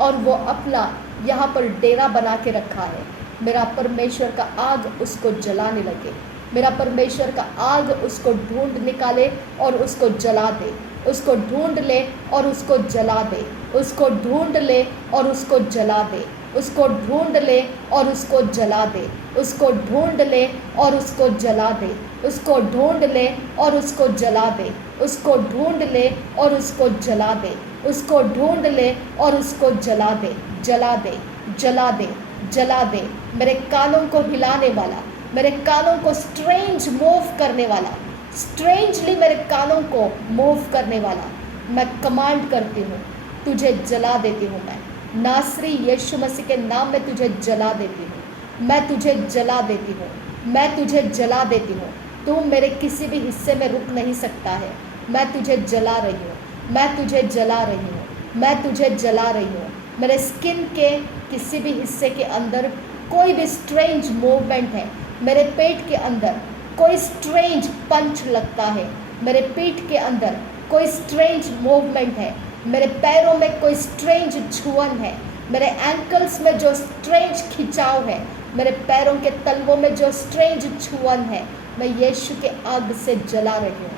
और वो अपना यहाँ पर डेरा बना के रखा है, मेरा परमेश्वर का आग उसको जलाने लगे। मेरा परमेश्वर का आग उसको ढूंढ निकाले और उसको जला दे, उसको ढूंढ ले और उसको जला दे, उसको ढूंढ ले और उसको जला दे, उसको ढूंढ ले और उसको जला दे, उसको ढूंढ ले और उसको जला दे, उसको ढूंढ ले और उसको जला दे, उसको ढूंढ ले और उसको जला दे, उसको ढूंढ ले और उसको जला दे, जला दे, जला दे, जला दे। मेरे कानों को हिलाने वाला, मेरे कानों को स्ट्रेंज मूव करने वाला, स्ट्रेंजली मेरे कानों को मूव करने वाला, मैं कमांड करती हूँ, तुझे जला देती हूँ। मैं नासरी यीशु मसीह के नाम में तुझे जला देती हूँ, मैं तुझे जला देती हूँ, मैं तुझे जला देती हूँ। तू मेरे किसी भी हिस्से में रुक नहीं सकता है। मैं तुझे जला रही हूँ, मैं तुझे जला रही हूँ, मैं तुझे जला रही हूँ। मेरे स्किन के किसी भी हिस्से के अंदर कोई भी स्ट्रेंज मूवमेंट है, मेरे पेट के अंदर कोई स्ट्रेंज पंच लगता है, मेरे पीठ के अंदर कोई स्ट्रेंज मूवमेंट है, मेरे पैरों में कोई स्ट्रेंज छुअन है, मेरे एंकल्स में जो स्ट्रेंज खिंचाव है, मेरे पैरों के तलवों में जो स्ट्रेंज छुअन है, मैं यीशु के आग से जला रही हूँ।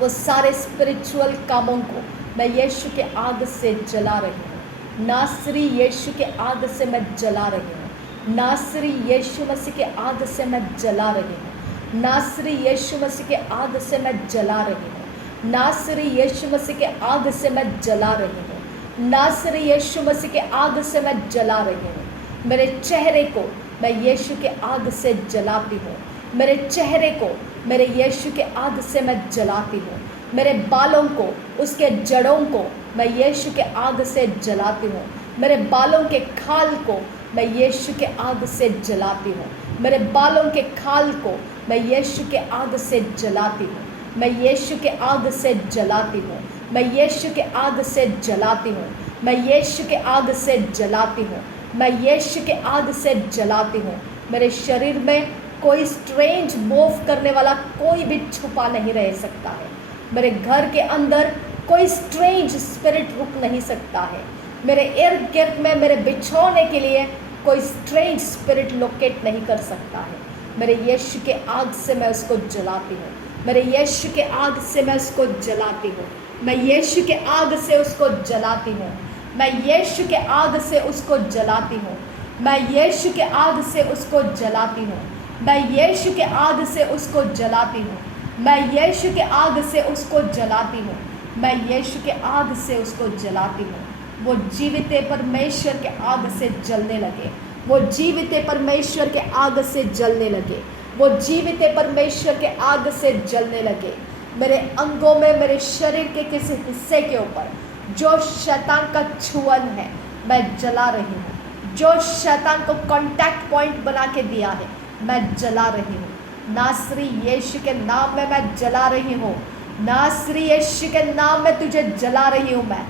वो सारे स्पिरिचुअल कामों को मैं यीशु के आग से जला रही हूँ। नासरी यीशु के आग से मैं जला रही हूँ। नासरी यीशु मसीह के आग से मैं जला रही हूँ। नासरी यीशु मसीह के आग से मैं जला रही हूँ। नासरी यीशु मसीह के आग से मैं जला रही हूँ। नासरी यीशु मसीह के आग से मैं जला रही हूँ। मेरे चेहरे को मैं यीशु के आग से जलाती हूँ। मेरे चेहरे को मेरे यीशु के आग से मैं जलाती हूँ। मेरे बालों को, उसके जड़ों को मैं यीशु के आग से जलाती हूँ। मेरे बालों के खाल को मैं यीशु के आग से जलाती हूँ। मेरे बालों के खाल को मैं यीशु के आग से जलाती हूँ। मैं यीशु के आग से जलाती हूँ। मैं यीशु के आग से जलाती हूँ। मैं यीशु के आग से जलाती हूँ। मैं यीशु के आग से जलाती हूँ। मेरे शरीर में कोई स्ट्रेंज मूव करने वाला कोई भी छुपा नहीं रह सकता है। मेरे घर के अंदर कोई स्ट्रेंज स्पिरिट रुक नहीं सकता है। मेरे इर्द गिर्द में मेरे बिछोने के लिए कोई स्ट्रेंज स्पिरिट लोकेट नहीं कर सकता है। मेरे यीशु के आग से मैं उसको जलाती हूँ। मेरे यीशु के आग से मैं उसको जलाती हूँ। मैं यीशु के आग से उसको जलाती हूँ। मैं यीशु के आग से उसको जलाती हूँ। मैं यीशु के आग से उसको जलाती हूँ। मैं यीशु के आग से उसको जलाती हूँ। मैं यीशु के आग से उसको जलाती हूँ। मैं यीशु के आग से उसको जलाती हूँ। वो जीवित परमेश्वर के आग से जलने लगे। वो जीवित परमेश्वर के आग से जलने लगे। वो जीवित परमेश्वर के आग से जलने लगे। मेरे अंगों में, मेरे शरीर के किसी हिस्से के ऊपर जो शैतान का छुअन है, मैं जला रही हूँ। जो शैतान को कांटेक्ट पॉइंट बना के दिया है, मैं जला रही हूँ। नासरी यीशु के नाम में मैं जला रही हूँ। नासरी यीशु के नाम में तुझे जला रही हूँ मैं।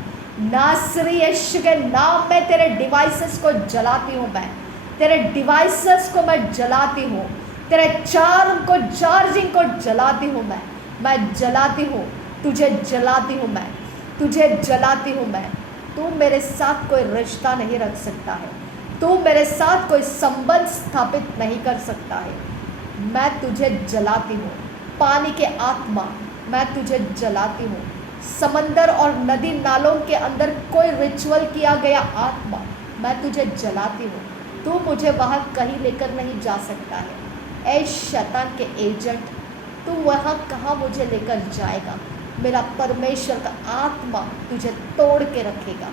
नासरी यीशु के नाम में तेरे डिवाइसेस को जलाती हूँ मैं। तेरे डिवाइसेस को मैं जलाती हूँ। तेरे चार्जिंग को जलाती हूँ मैं जलाती हूँ। तुझे जलाती हूँ मैं। तुझे जलाती हूँ मैं। तू मेरे साथ कोई रिश्ता नहीं रख सकता है। तू मेरे साथ कोई संबंध स्थापित नहीं कर सकता है। मैं तुझे जलाती हूँ। पानी के आत्मा, मैं तुझे जलाती हूँ। समंदर और नदी नालों के अंदर कोई रिचुअल किया गया आत्मा, मैं तुझे जलाती हूँ। तू मुझे वहाँ कहीं लेकर नहीं जा सकता है। ऐ शैतान के एजेंट, तू वहाँ कहाँ मुझे लेकर जाएगा? मेरा परमेश्वर का आत्मा तुझे तोड़ के रखेगा।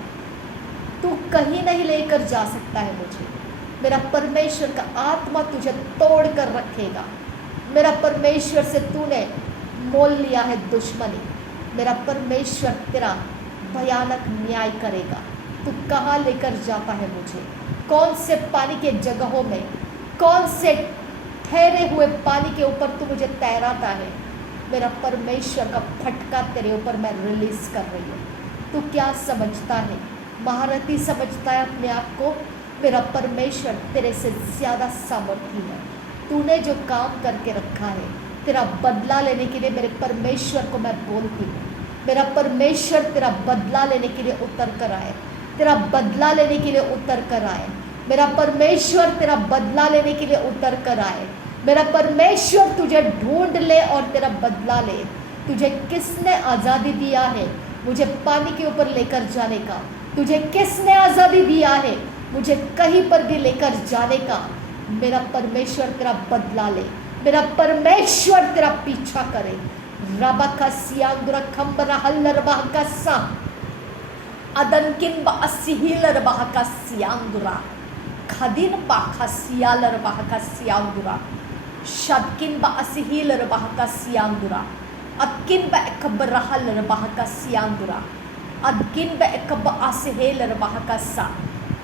तू कहीं नहीं लेकर जा सकता है मुझे। मेरा परमेश्वर का आत्मा तुझे तोड़ कर रखेगा। मेरा परमेश्वर से तूने मोल लिया है दुश्मनी। मेरा परमेश्वर तेरा भयानक न्याय करेगा। तू कहाँ लेकर जाता है मुझे? कौन से पानी के जगहों में, कौन से ठहरे हुए पानी के ऊपर तू मुझे तैराता है? मेरा परमेश्वर का फटका तेरे ऊपर मैं रिलीज कर रही हूँ। तू क्या समझता है? महारथी समझता है अपने आप को? मेरा परमेश्वर तेरे से ज़्यादा सामर्थी है। तूने जो काम करके रखा है, तेरा बदला लेने के लिए मेरे परमेश्वर को मैं बोलती हूँ। मेरा परमेश्वर तेरा बदला लेने के लिए उतर कर आए। तेरा बदला लेने के लिए उतर कर आए। मेरा परमेश्वर तेरा बदला लेने के लिए उतर कर आए। मेरा परमेश्वर तुझे ढूंढ ले और तेरा बदला ले। तुझे किसने आज़ादी दिया है मुझे पानी के ऊपर लेकर जाने का? तुझे किसने आज़ादी दिया है मुझे कहीं पर भी लेकर जाने का? मेरा परमेश्वर तेरा बदला ले। मेरा परमेश्वर तेरा पीछा करे। रबा का सियांगुरा खम्बरा हल्लर बाह का सा अदनकिन बा असिहिलर बाह का सियांगुरा खदिन बाखा सियालर बाह का सियांगुरा शदकिन बा असिहिलर बाह का सियांगुरा अदकिन बा एकबर हल्लर बाह का सियांगुरा अदकिन बा एकब असिहिलर बाह का सा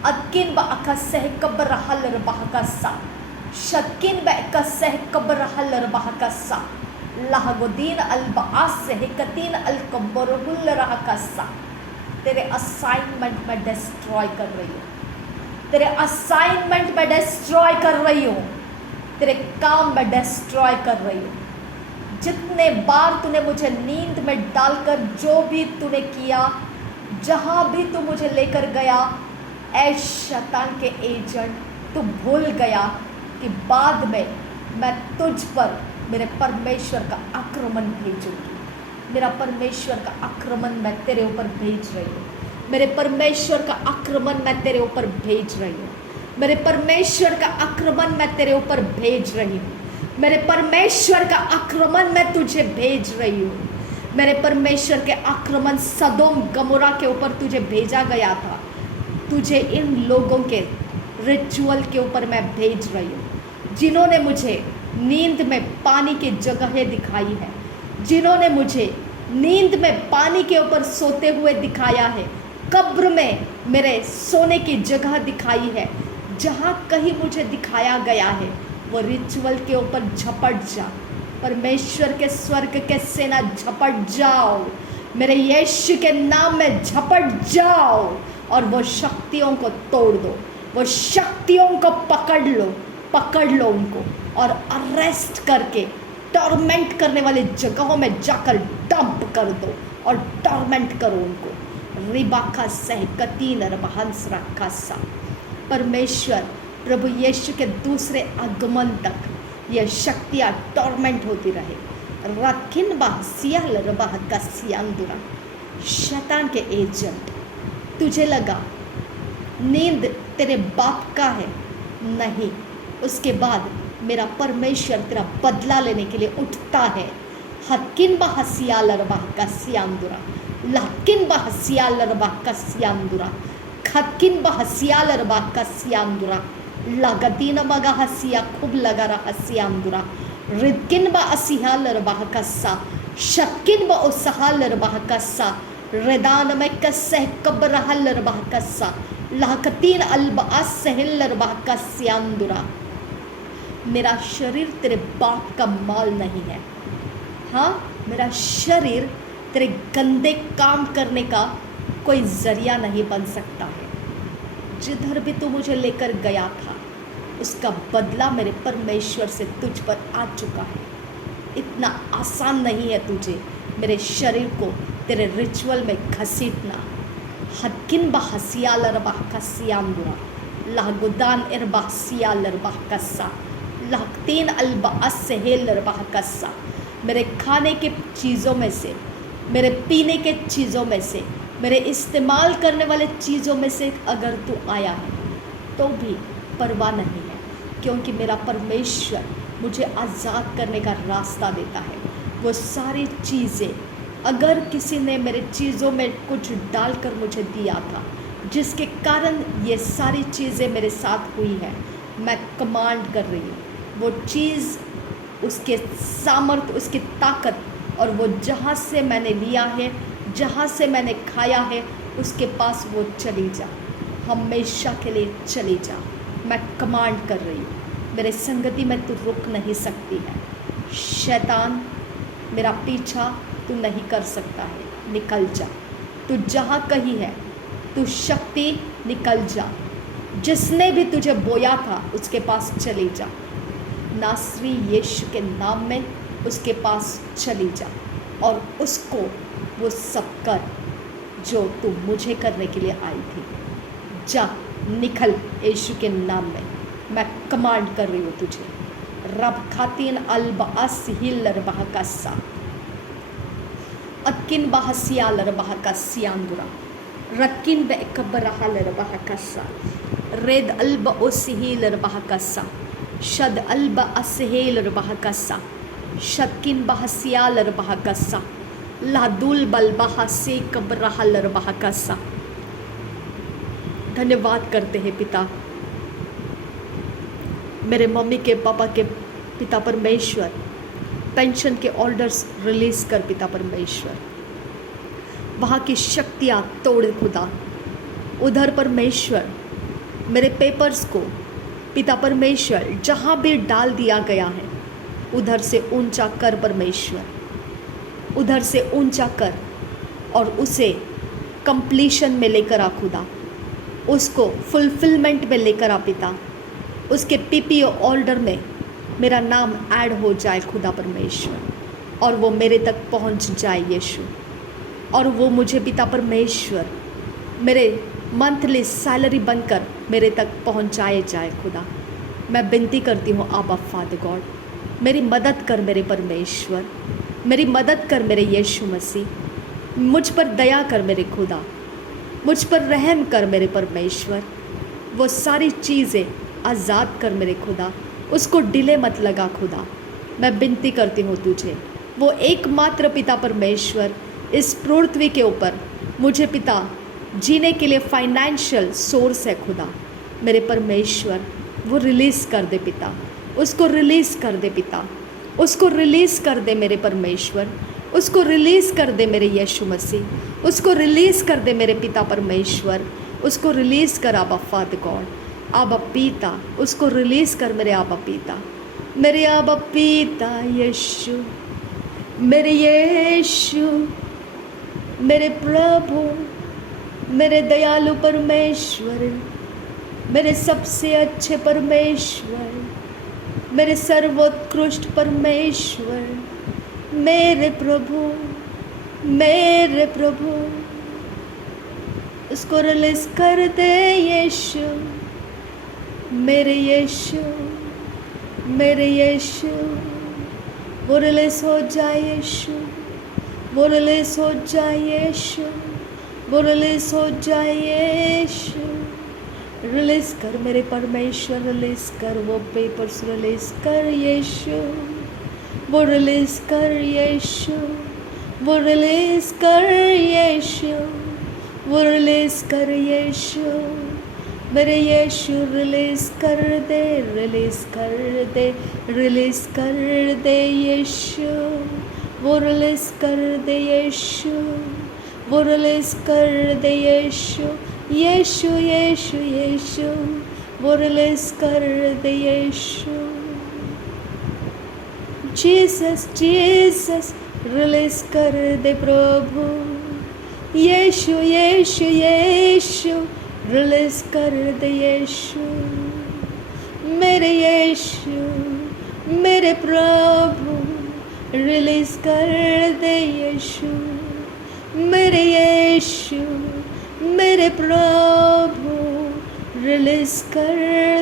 अदकिन बा अकसह कबर हल्लर बाह का सा शदकिन बा एकसह कबर हल्लर बाह का सा लहगुदीन अलबास से कतीन अलकबर हुल्ल रहा का सा तेरे असाइनमेंट में डिस्ट्रॉय कर रही हूँ, तेरे असाइनमेंट में डिस्ट्रॉय कर रही हूँ, तेरे काम में डिस्ट्रॉय कर रही हूँ। जितने बार तूने मुझे नींद में डालकर जो भी तूने किया, जहाँ भी तू मुझे लेकर गया, ऐ शैतान के एजेंट, तू भूल गया कि बाद में मैं तुझ पर मेरे परमेश्वर का आक्रमण भेजूंगी। मेरा परमेश्वर का आक्रमण मैं तेरे ऊपर भेज रही हूँ, मेरे परमेश्वर का आक्रमण मैं तेरे ऊपर भेज रही हूँ, मेरे परमेश्वर का आक्रमण मैं तेरे ऊपर भेज रही हूँ, मेरे परमेश्वर का आक्रमण मैं तुझे भेज रही हूँ। मेरे परमेश्वर के आक्रमण सदोम गमोरा के ऊपर तुझे भेजा गया था, तुझे इन लोगों के रिचुअल के ऊपर मैं भेज रही हूँ, जिन्होंने मुझे नींद में पानी की जगहें दिखाई है, जिन्होंने मुझे नींद में पानी के ऊपर सोते हुए दिखाया है, कब्र में मेरे सोने की जगह दिखाई है। जहाँ कहीं मुझे दिखाया गया है वो रिचुअल के ऊपर झपट जा। परमेश्वर के स्वर्ग के सेना झपट जाओ, मेरे यीशु के नाम में झपट जाओ और वो शक्तियों को तोड़ दो, वो शक्तियों को पकड़ लो उनको और अरेस्ट करके टॉर्मेंट करने वाली जगहों में जाकर डंप कर दो और टॉर्मेंट करो उनको। रिबाका सहकतीन रबहंस रखा सा। परमेश्वर प्रभु यीशु के दूसरे आगमन तक यह शक्तियाँ टॉर्मेंट होती रहे। रखिन बाहसियल रबाह का सियांदुरा। शैतान के एजेंट, तुझे लगा नींद तेरे बाप का है, नहीं, उसके बाद मेरा परमेश्वर तेरा बदला लेने के लिए उठता है। हकिन बहसियाल रबाह का सियांदुरा, लकिन बहसियाल रबाह का सियांदुरा, खकिन बहसियाल रबाह का सियांदुरा, लागतीन बगा हसिया खूब लगा रहा सियांदुरा, रिदकिन बा असिहाल रबाह का सा, शकिन बा उसहाल रबाह का सा, रेदान में कसह कब्रहल रबाह का सा, लाकतीन अलबा सहल रबाह का सियांदुरा। मेरा शरीर तेरे बाप का माल नहीं है। हाँ, मेरा शरीर तेरे गंदे काम करने का कोई जरिया नहीं बन सकता है। जिधर भी तू मुझे लेकर गया था उसका बदला मेरे परमेश्वर से तुझ पर आ चुका है। इतना आसान नहीं है तुझे मेरे शरीर को तेरे रिचुअल में घसीटना। हकिन बहसियाल रबाह का सियांदुरा, लागुदान इरबाह सियाल रबाह का सा, लाकतीन अलबा असहेल रबाह का सा। मेरे खाने के चीज़ों में से, मेरे पीने के चीज़ों में से, मेरे इस्तेमाल करने वाले चीज़ों में से अगर तू आया है तो भी परवाह नहीं है, क्योंकि मेरा परमेश्वर मुझे आज़ाद करने का रास्ता देता है। वो सारी चीज़ें, अगर किसी ने मेरे चीज़ों में कुछ डालकर मुझे दिया था जिसके कारण ये सारी चीज़ें मेरे साथ हुई हैं, मैं कमांड कर रही हूँ वो चीज़, उसके सामर्थ्य, उसकी ताकत और वो जहाँ से मैंने लिया है, जहाँ से मैंने खाया है, उसके पास वो चली जा, हमेशा के लिए चली जा। मैं कमांड कर रही हूँ, मेरे संगति में तू रुक नहीं सकती है। शैतान, मेरा पीछा तू नहीं कर सकता है, निकल जा। तू जहाँ कहीं है, तू शक्ति निकल जा। जिसने भी तुझे बोया था उसके पास चली जा। नासरी यीशु के नाम में उसके पास चली जा और उसको वो सब कर जो तू मुझे करने के लिए आई थी। जा, निकल यीशु के नाम में। मैं कमांड कर रही हूँ तुझे। रब खातिन अलबास हिल रबाह का सा, अकिन बहसियाल रबाह का सियांदुरा, रकिन बेकबरहल रबाह का सा, रेद अल्ब ओसिहिल रबाह का सा, शद अल्ब असहेल रबाह का सा, शकिन बहसियाल रबाह का सा, लादुल बलबाह से कबरहल रबाह का सा। धन्यवाद करते हैं पिता, मेरे मम्मी के पापा के पिता परमेश्वर, पेंशन के ऑर्डर्स रिलीज़ कर पिता परमेश्वर, वहाँ की शक्तियाँ तोड़ खुदा। उधर परमेश्वर मेरे पेपर्स को पिता परमेश्वर जहाँ भी डाल दिया गया है उधर से ऊंचा कर परमेश्वर, उधर से ऊंचा कर और उसे कंप्लीशन में लेकर आ खुदा, उसको फुलफिलमेंट में लेकर आ पिता। उसके पीपीओ ऑर्डर में मेरा नाम ऐड हो जाए खुदा परमेश्वर, और वो मेरे तक पहुंच जाए यीशु, और वो मुझे पिता परमेश्वर मेरे मंथली सैलरी बनकर मेरे तक पहुंचाए जाए खुदा। मैं विनती करती हूँ आबा फादर गॉड, मेरी मदद कर मेरे परमेश्वर, मेरी मदद कर मेरे यीशु मसीह, मुझ पर दया कर मेरे खुदा, मुझ पर रहम कर मेरे परमेश्वर। वो सारी चीज़ें आज़ाद कर मेरे खुदा, उसको डिले मत लगा खुदा। मैं विनती करती हूँ तुझे, वो एकमात्र पिता परमेश्वर इस पृथ्वी के ऊपर मुझे पिता जीने के लिए फाइनेंशियल सोर्स है खुदा। मेरे परमेश्वर वो रिलीज़ कर दे पिता, उसको रिलीज़ कर दे पिता, उसको रिलीज़ कर दे मेरे परमेश्वर, उसको रिलीज़ कर दे मेरे यीशु मसीह, उसको रिलीज़ कर दे मेरे पिता परमेश्वर, उसको रिलीज़ कर आबा फादर गॉड, आबा पिता, उसको रिलीज़ कर मेरे आबा पिता, मेरे आबा पिता यीशु, मेरे यीशु, मेरे प्रभु, मेरे दयालु परमेश्वर, मेरे सबसे अच्छे परमेश्वर, मेरे सर्वोत्कृष्ट परमेश्वर, मेरे प्रभु, मेरे प्रभु, उसको रिलीज कर दे यीशु, मेरे यीशु, मेरे यीशु, वो रिलीज हो जाए यीशु, वो रिलीज हो जाए यीशु, वो रिलीज हो जाए यीशु। रिलीज कर मेरे परमेश्वर, रिलीज कर वो पेपर्स, रिलीज कर यीशु, वो रिलीज कर यीशु, वो रिलीज कर यीशु, वो रिलीज कर यीशु, मेरे यीशु रिलीज कर दे, रिलीज कर दे, रिलीज कर दे यीशु, वो रिलीज कर दे यीशु, वो रिलीज कर दे यीशु, यीशु यीशु यीशु, वो रिलीज कर दे यीशु, जीसस जीसस रिलीज कर दे प्रभु, यीशु यीशु यीशु रिलीज कर दे यीशु, मेरे यीशु, मेरे प्रभु रिलीज कर दे यीशु, मेरे यीशु, मेरे प्रभु रिलीज कर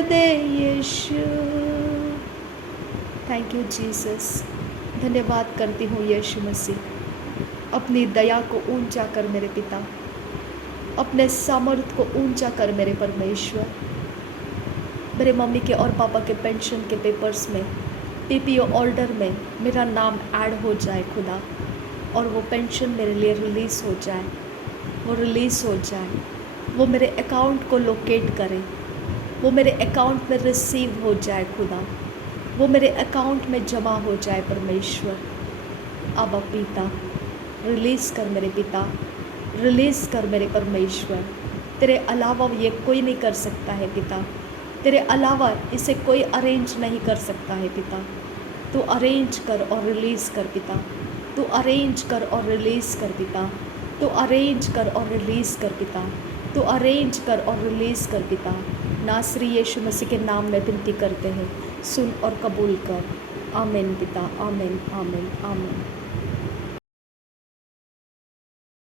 दे यीशु। थैंक यू जीसस, धन्यवाद करती हूँ यीशु मसीह। अपनी दया को ऊंचा कर मेरे पिता, अपने सामर्थ को ऊंचा कर मेरे परमेश्वर। मेरे मम्मी के और पापा के पेंशन के पेपर्स में, पीपीओ ऑर्डर में मेरा नाम ऐड हो जाए खुदा, और वो पेंशन मेरे लिए रिलीज़ हो जाए, वो रिलीज़ हो जाए, वो मेरे अकाउंट को लोकेट करे, वो मेरे अकाउंट में रिसीव हो जाए खुदा, वो मेरे अकाउंट में जमा हो जाए परमेश्वर। आबा पिता रिलीज़ कर मेरे पिता, रिलीज़ कर मेरे परमेश्वर। तेरे अलावा ये कोई नहीं कर सकता है पिता, तेरे अलावा इसे कोई अरेंज नहीं कर सकता है पिता। तू अरेंज कर और रिलीज़ कर पिता, तू अरेंज कर और रिलीज़ कर पिता, तू अरेंज कर और रिलीज़ कर पिता, तू अरेंज कर और रिलीज़ कर पिता। नासरी यीशु मसीह के नाम में विनती करते हैं, सुन और कबूल कर। आमीन पिता, आमीन आमीन आमीन।